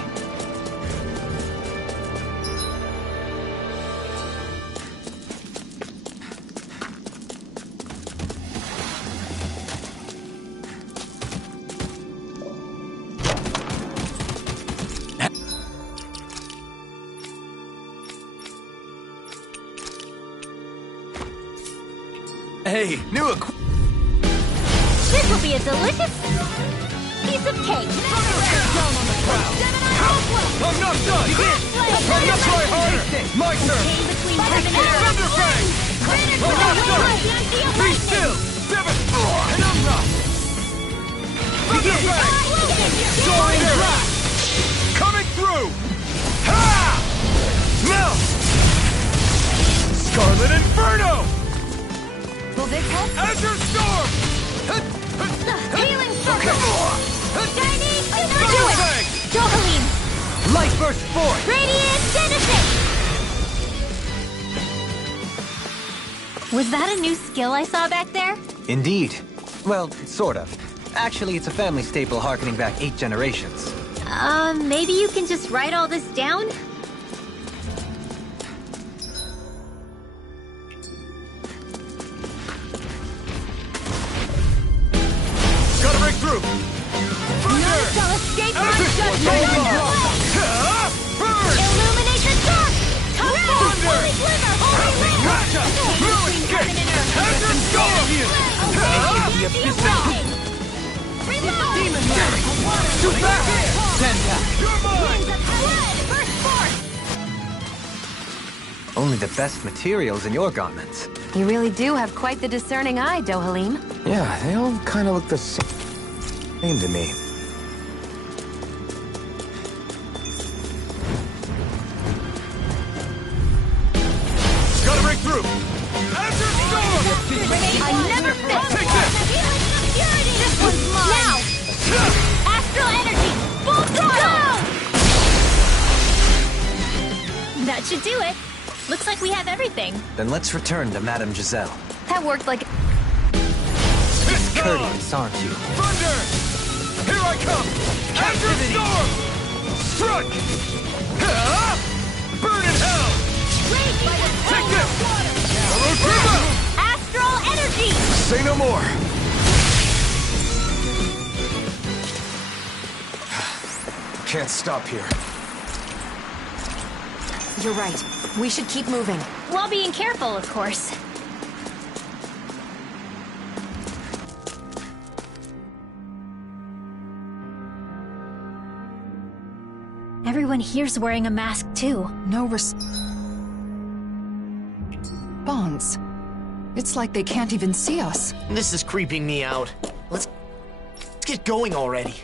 Hey, new equipment. This will be a delicious piece of cake. I'm not done! I'm not try harder! My turn! Thunderfang! I'm not done! Be still! Seven! Penumbra! Thunderfang! Soaring Blast! Coming through! Ha! Melt! Scarlet Inferno! Will this help? Azure Storm! Healing circle! Chinese! Do it! Thunderfang! Johalim! Light burst forth! Radiant Genesis! Was that a new skill I saw back there? Indeed. Well, sort of. Actually, it's a family staple harkening back 8 generations. Maybe you can just write all this down? Gotta break through! Thunder! Shall escape my Azure judgment! Burn! Illuminate the dark! Come forth! Thunder! Holy glimmer! Holy glimmer! Gotcha! No escape! Azure Storm! Demon Too fast! Send You're mine! First force! Only the best materials in your garments. You really do have quite the discerning eye, Dohalim. Yeah, they all kind of look the same to me. Gotta break through! Azure Storm! I never miss! Take this! This one's mine! Now! Astral energy! Full throttle! That should do it. Looks like we have everything. Then let's return to Madame Giselle. That worked like... Discourteous, aren't you? Thunder! Here I come! Azure Storm! Struck! Ha! Burn in hell! Take this! Hiroshima! Astral energy! Say no more! Can't stop here. You're right. We should keep moving. While being careful, of course. Everyone here's wearing a mask, too. No bonds. It's like they can't even see us. This is creeping me out. Let's get going already.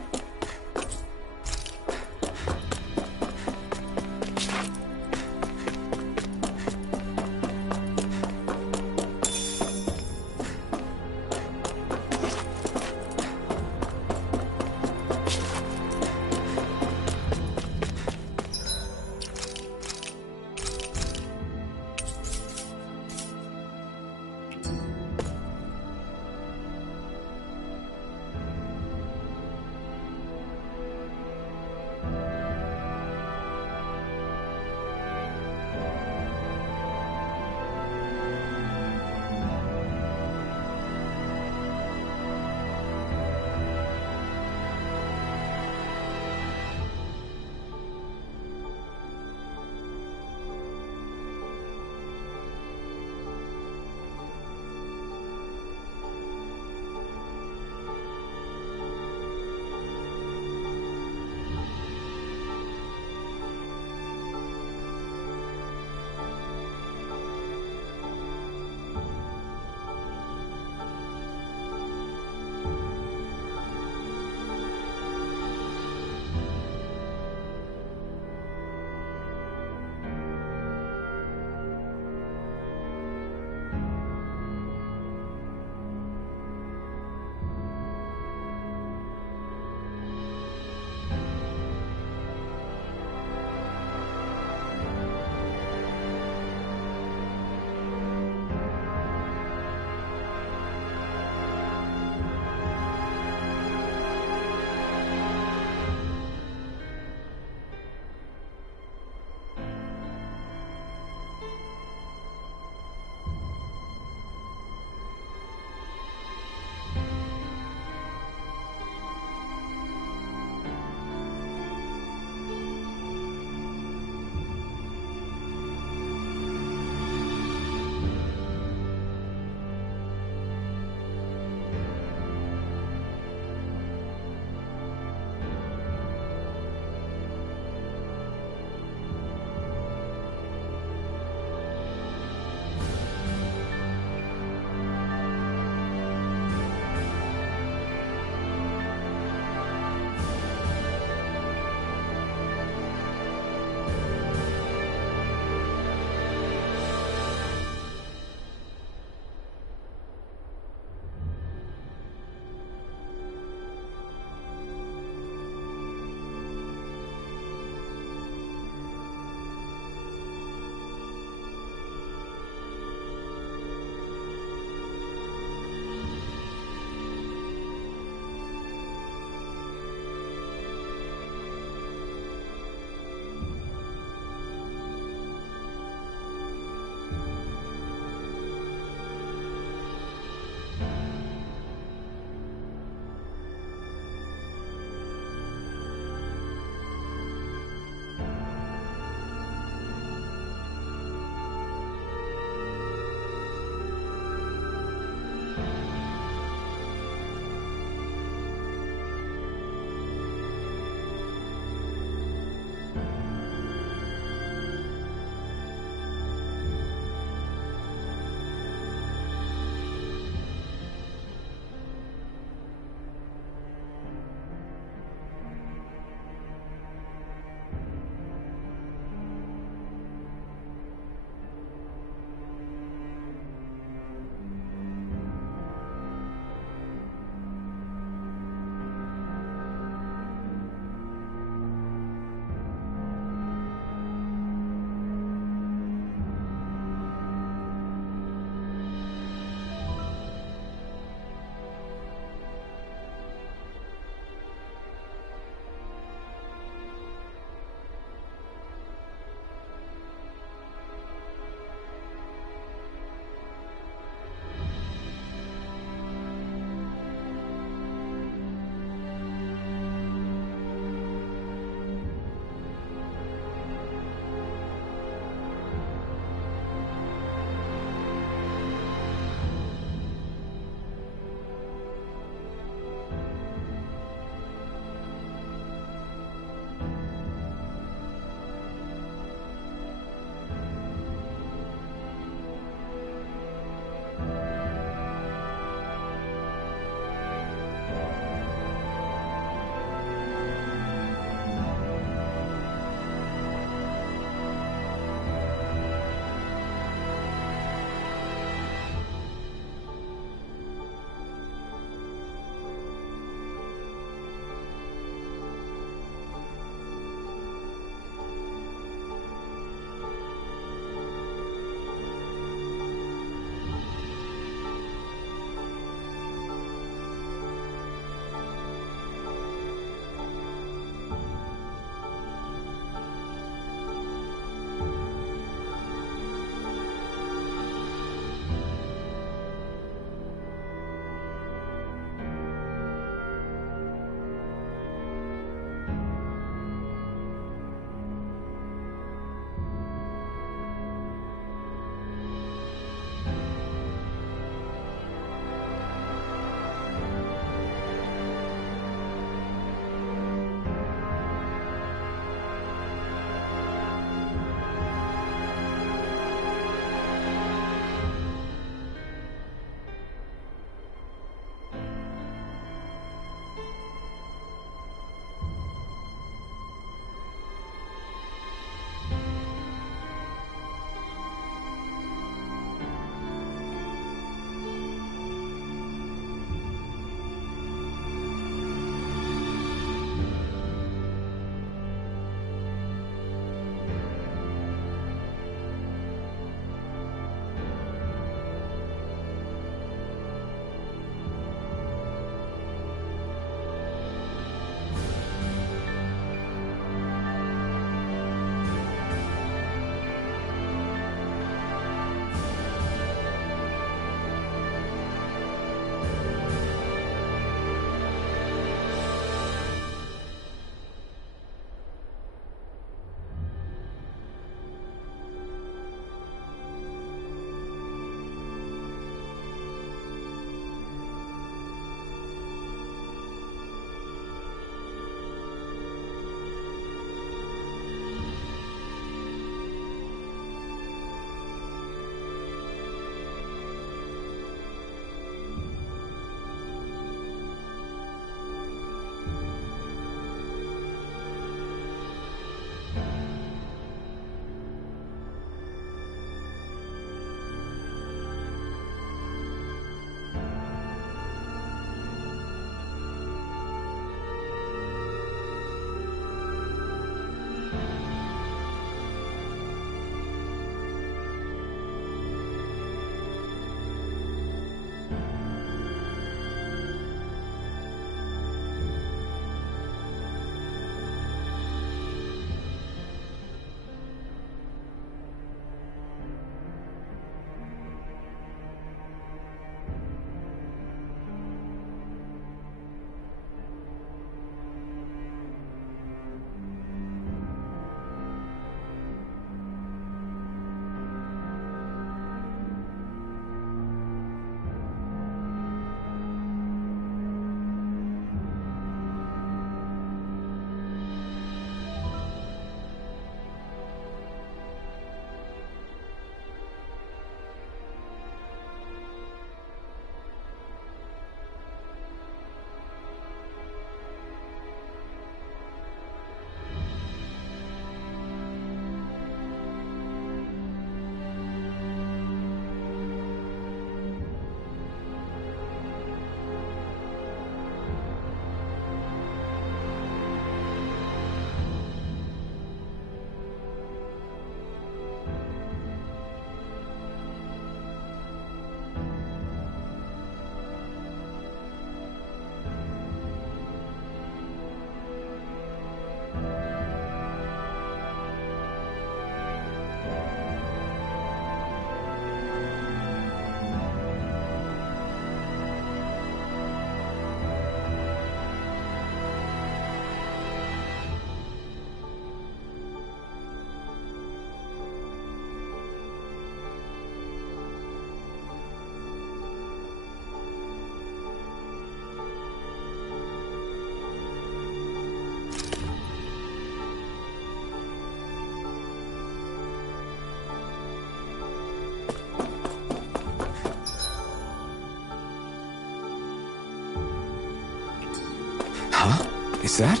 Huh? Is that?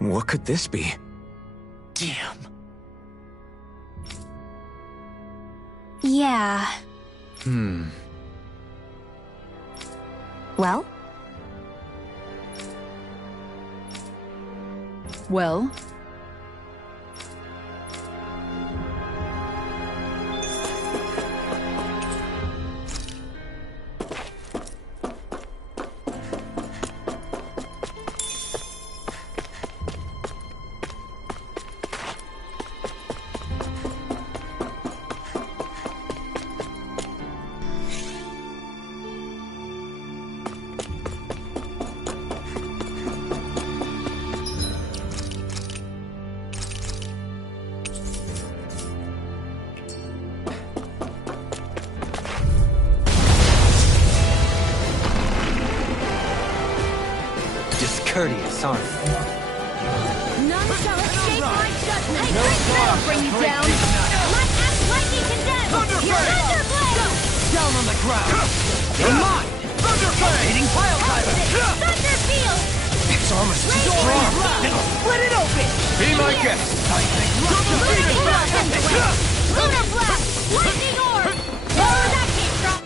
What could this be? Damn. Yeah. Well? Well? Discourteous, aren't you? None shall escape my judgment. That'll bring you down. Let act lightning condemn. Thunderblade. Down on the ground! You're mine! Thunderfang! Hitting pile driver! Thunderfield. Its armor's too strong! Split it open. Be my guest! Lunar blast. Lightning orb. Oh, that came from.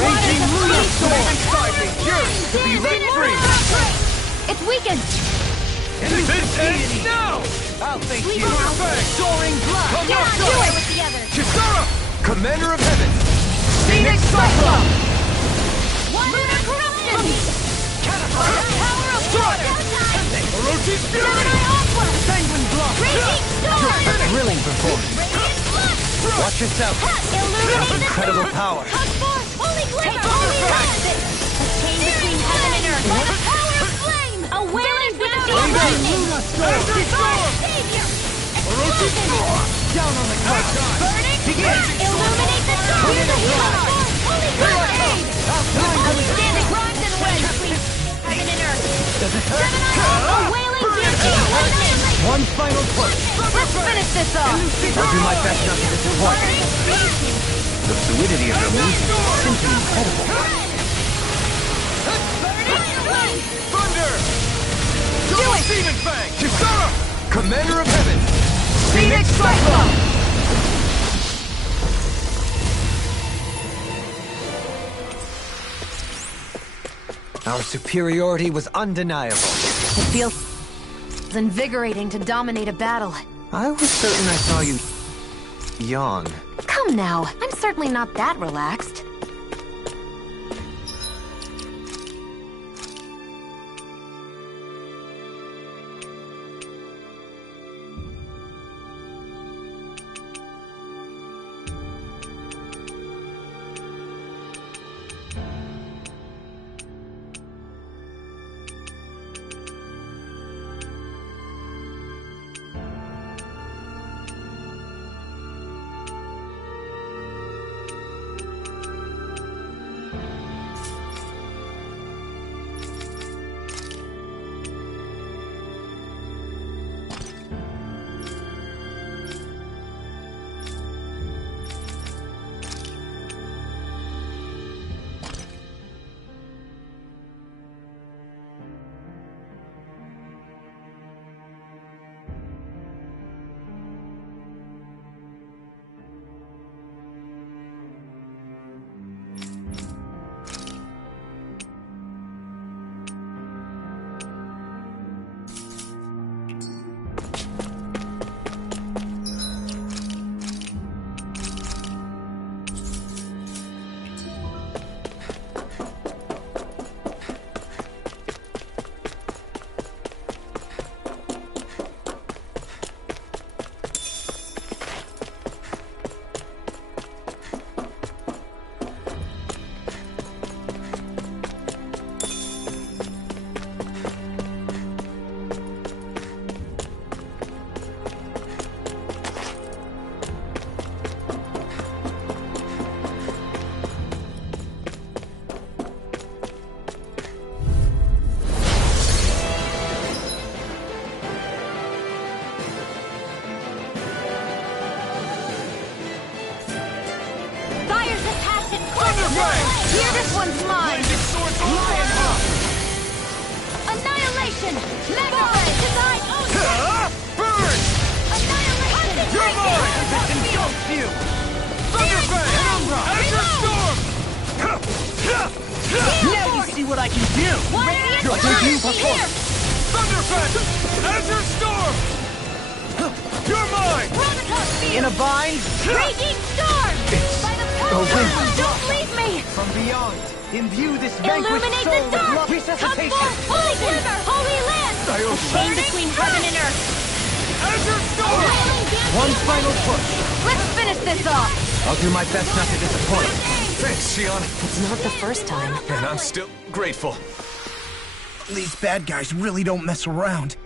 Raging Lunar Storm! Inside me! Yours to be let free! It's weakened. This ends now! I'll thank you. Thunderfang! Soaring blast! Come Cannot up, do go! it with the other. Kisara! Commander of Heaven! Phoenix Cyclone! Lunar corruption! Power of water! Orochi's Fury! Penguin block! Raging storm! Thrilling performance. Watch yourself. Illuminate the Incredible storm! power. Hug forth! Holy glimmer! Holy light! A chain between heaven and earth by the power of flame! A wailing without lightning! Our savior! Explosion! Down on the ground! Burning! Illuminate the storm! Hug forth! Holy glimmer! Holy standing rhymes and wedge between heaven and earth! A wailing lightning! One final push. Let's finish this off! I'll do my best not to disappoint. The fluidity of your moves is simply incredible. Thunder! Do it! Demon Fang! Kisara! Commander of Heaven! Phoenix Cyclone! Our superiority was undeniable. It feels invigorating to dominate a battle. I was certain I saw you yawn. Come now, I'm certainly not that relaxed. Here, this one's mine! Annihilation! Mega Ray! Tonight! Burn! Annihilation! You're mine! This engulfs you! Thunderfang! Penumbra! Azure Storm! Now you see what I can do! Your debut performance! Thunderfang! Azure Storm! You're mine! In a bind? Raging Storm! By the power of God, don't leave me! From beyond, imbue this Illuminate the dark! Come forth, Holy River! Holy Land! Chain between heaven and earth! Azure Storm! One final push! Let's finish this off! I'll do my best not to disappoint. Thanks, Xion. It's not the first time. And I'm still grateful. These bad guys really don't mess around.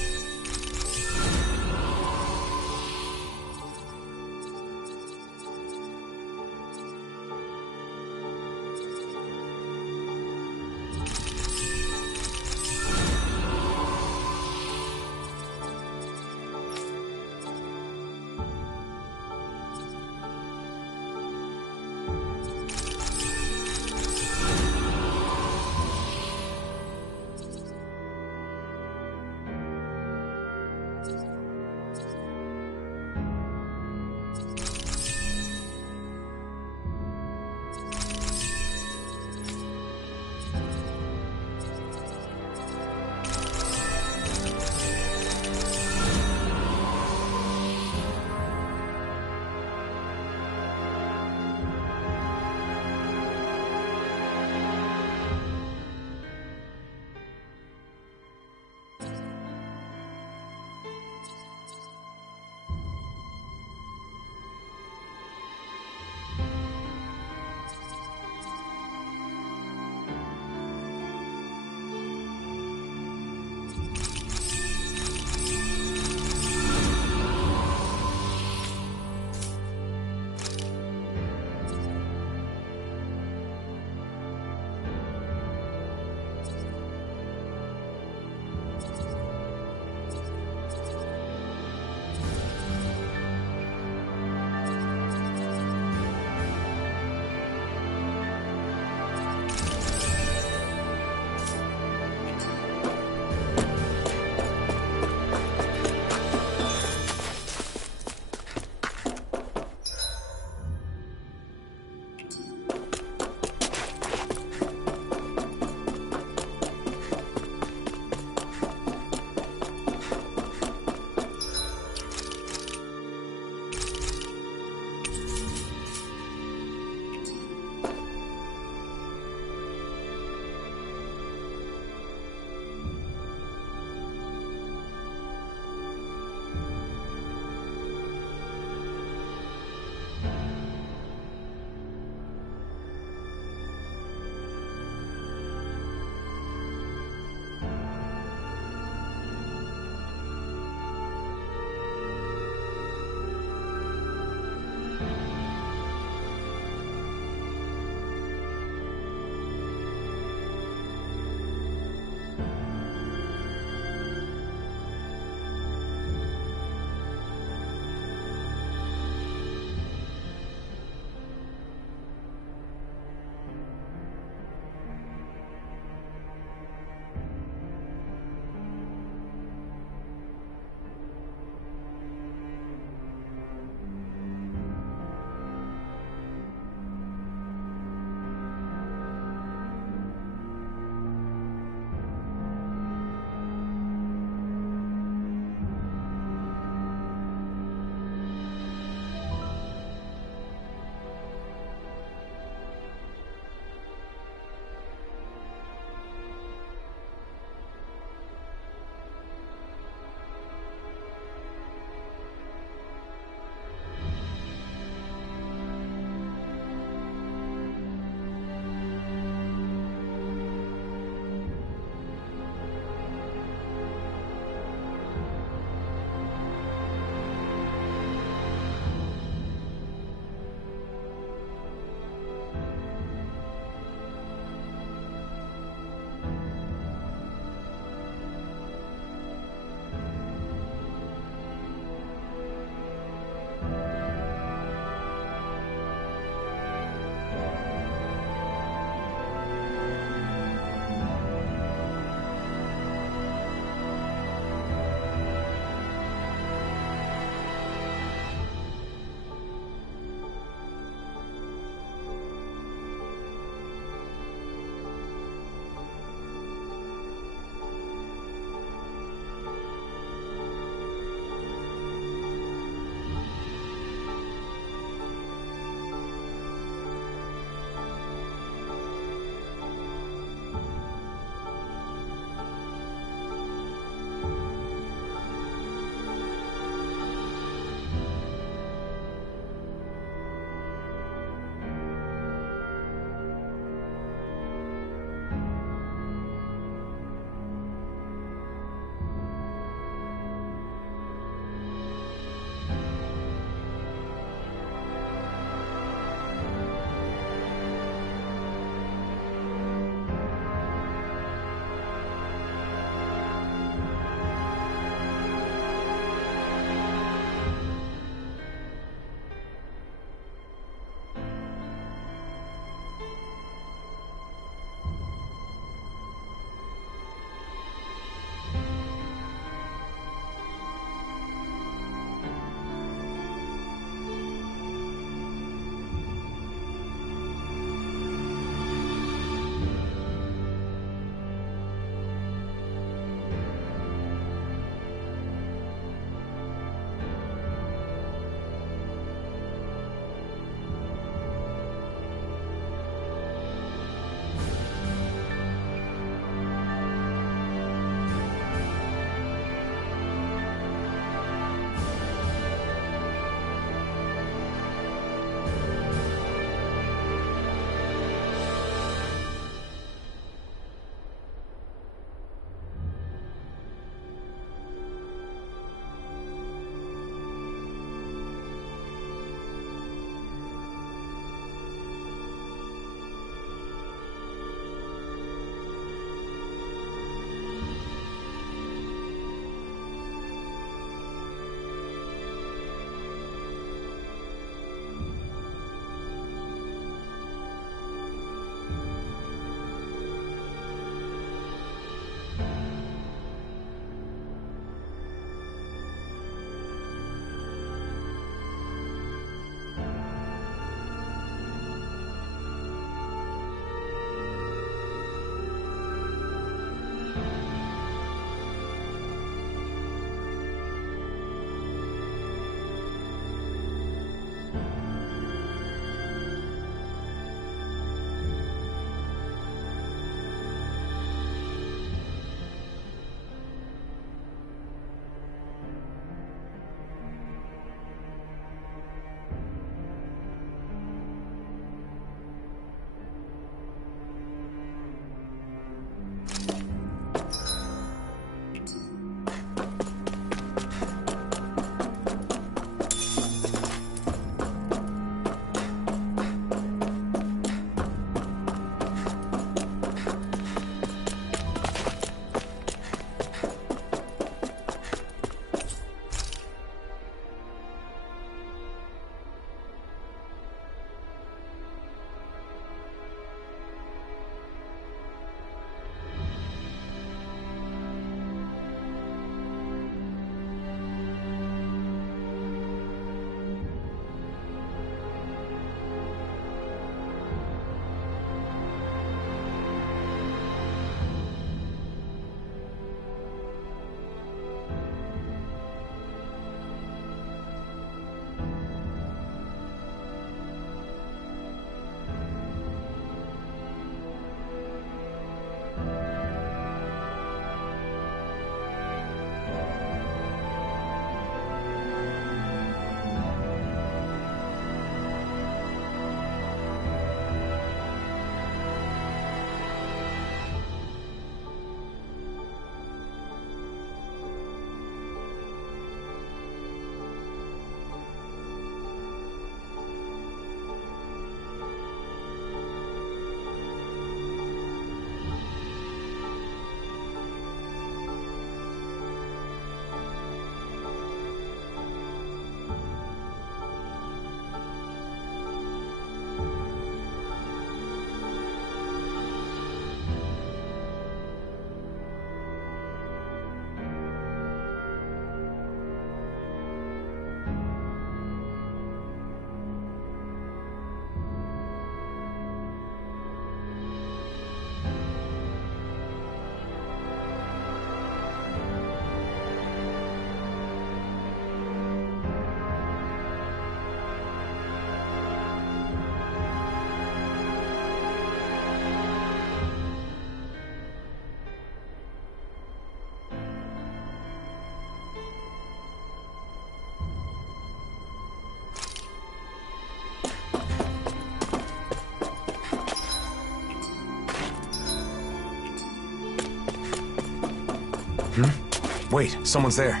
Wait, someone's there.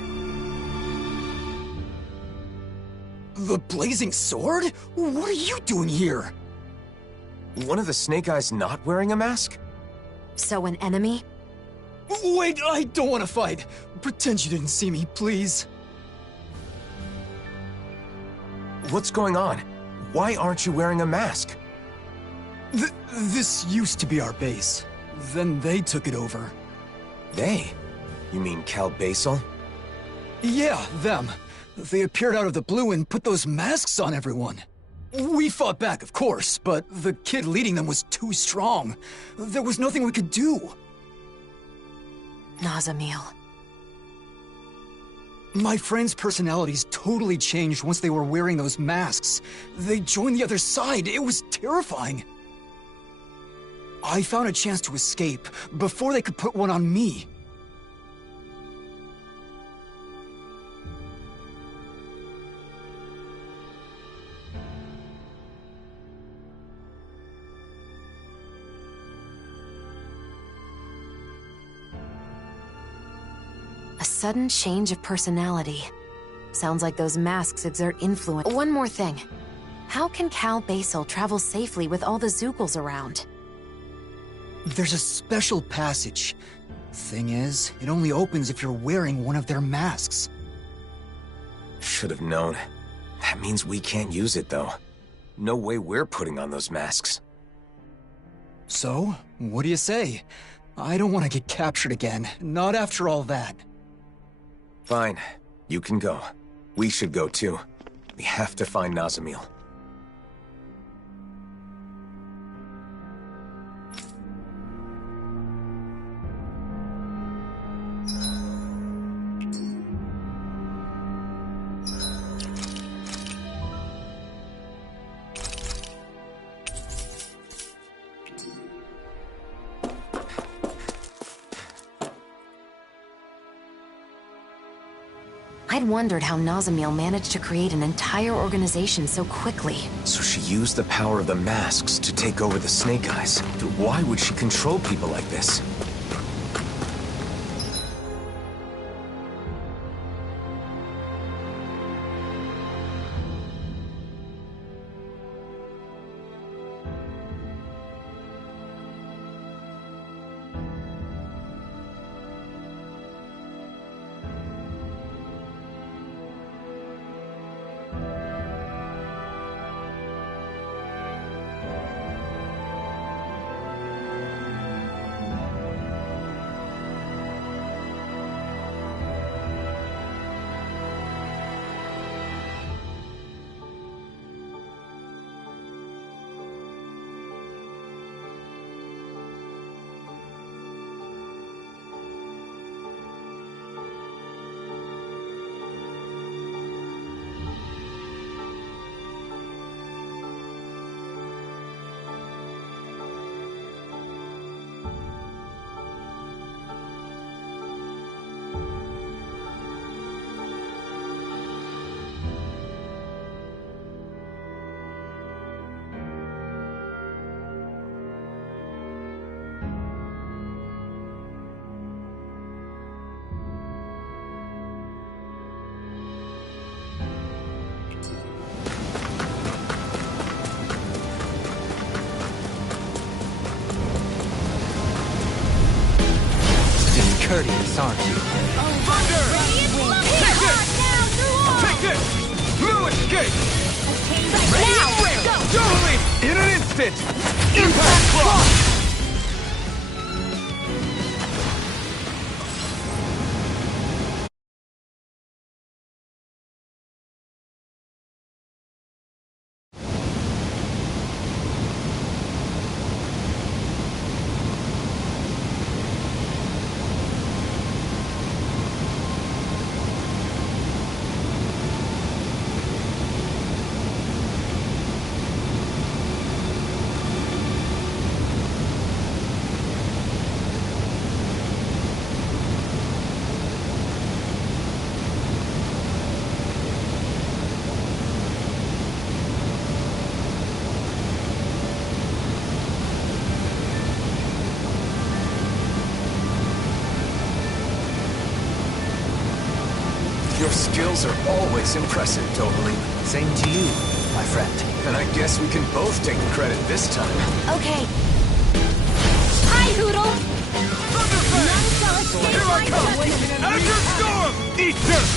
The Blazing Sword? What are you doing here? One of the Snake Eyes not wearing a mask? So an enemy? Wait, I don't want to fight. Pretend you didn't see me, please. What's going on? Why aren't you wearing a mask? This used to be our base. Then they took it over. They? You mean Cal Basel? Yeah, them. They appeared out of the blue and put those masks on everyone. We fought back, of course, but the kid leading them was too strong. There was nothing we could do. Nazamiel. My friends' personalities totally changed once they were wearing those masks. They joined the other side. It was terrifying. I found a chance to escape before they could put one on me. A sudden change of personality. Sounds like those masks exert influence. One more thing. How can Cal Basel travel safely with all the Zoogles around? There's a special passage. Thing is, it only opens if you're wearing one of their masks. Should have known. That means we can't use it, though. No way we're putting on those masks. So, what do you say? I don't want to get captured again. Not after all that. Fine. You can go. We should go, too. We have to find Nazamiel. I'd wondered how Nazamiel managed to create an entire organization so quickly. So she used the power of the masks to take over the Snake Eyes. But why would she control people like this? Discourteous, aren't you? Thunder! Take this! Take this! No escape! Totally! In an instant! Impact Block! skills are always impressive, Toberly. Same to you, my friend. And I guess we can both take the credit this time. Okay. Hi, Hoodle! Here I come! Azure Storm! Eat this!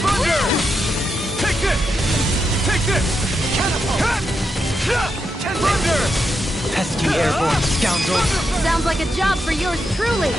Thunder! Take this! Take this! Thunder! Pesky airborne scoundrel! Sounds like a job for yours truly!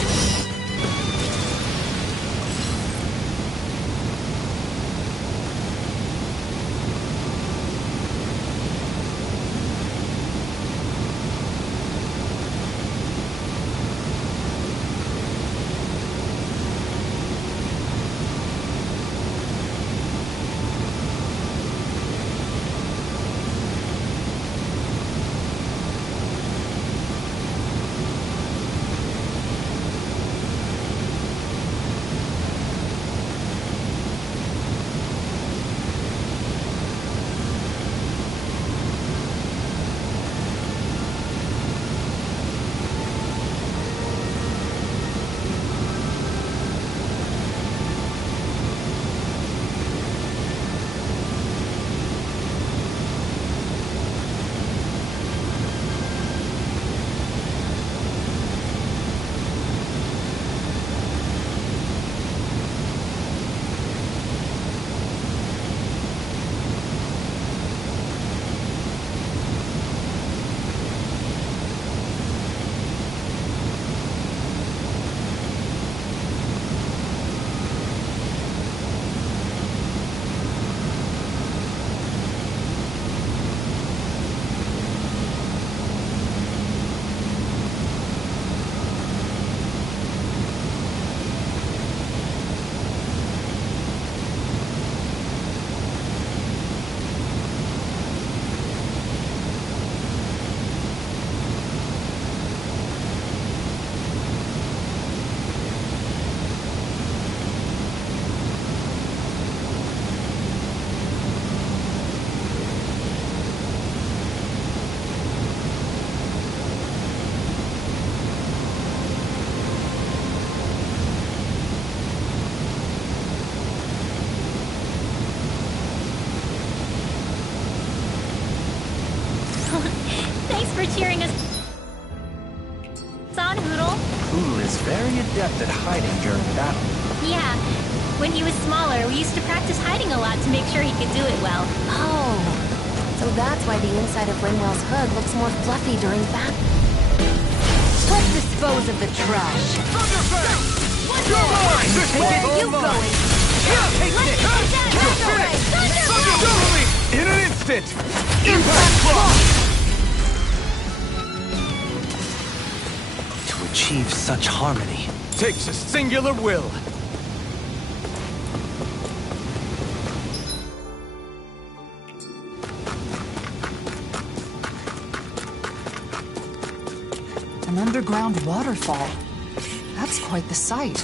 Thanks for cheering us on, Hoodle. Hoodle is very adept at hiding during battle. Yeah, when he was smaller, we used to practice hiding a lot to make sure he could do it well. Oh, so that's why the inside of Ringwell's hood looks more fluffy during battle. Let's dispose of the trash. One more! Where are you going? In an instant! Impact Block! To achieve such harmony takes a singular will. An underground waterfall. That's quite the sight.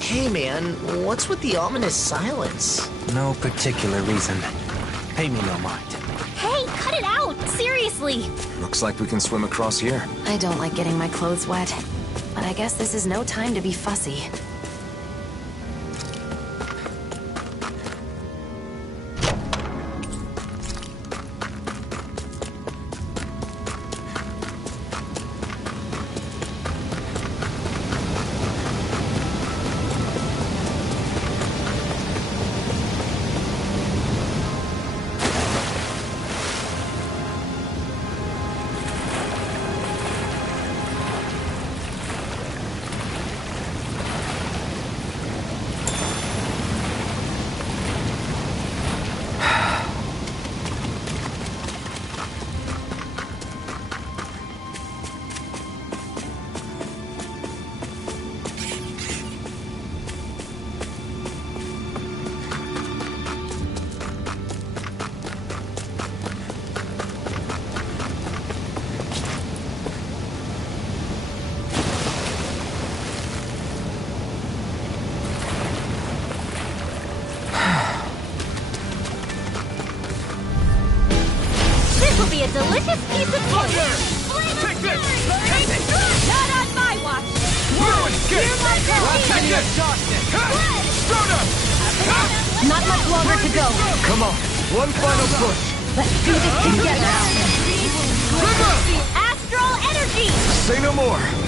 Hey man, what's with the ominous silence? No particular reason. Pay me no mind. Hey, cut it out! Seriously! Looks like we can swim across here. I don't like getting my clothes wet, but I guess this is no time to be fussy. Be a delicious piece of food! Take this! Not on my watch! Ruin escape! Hear my call! Take this! Stone Not much longer to go. Come on, one final push. Let's do this together. Astral energy! Say no more.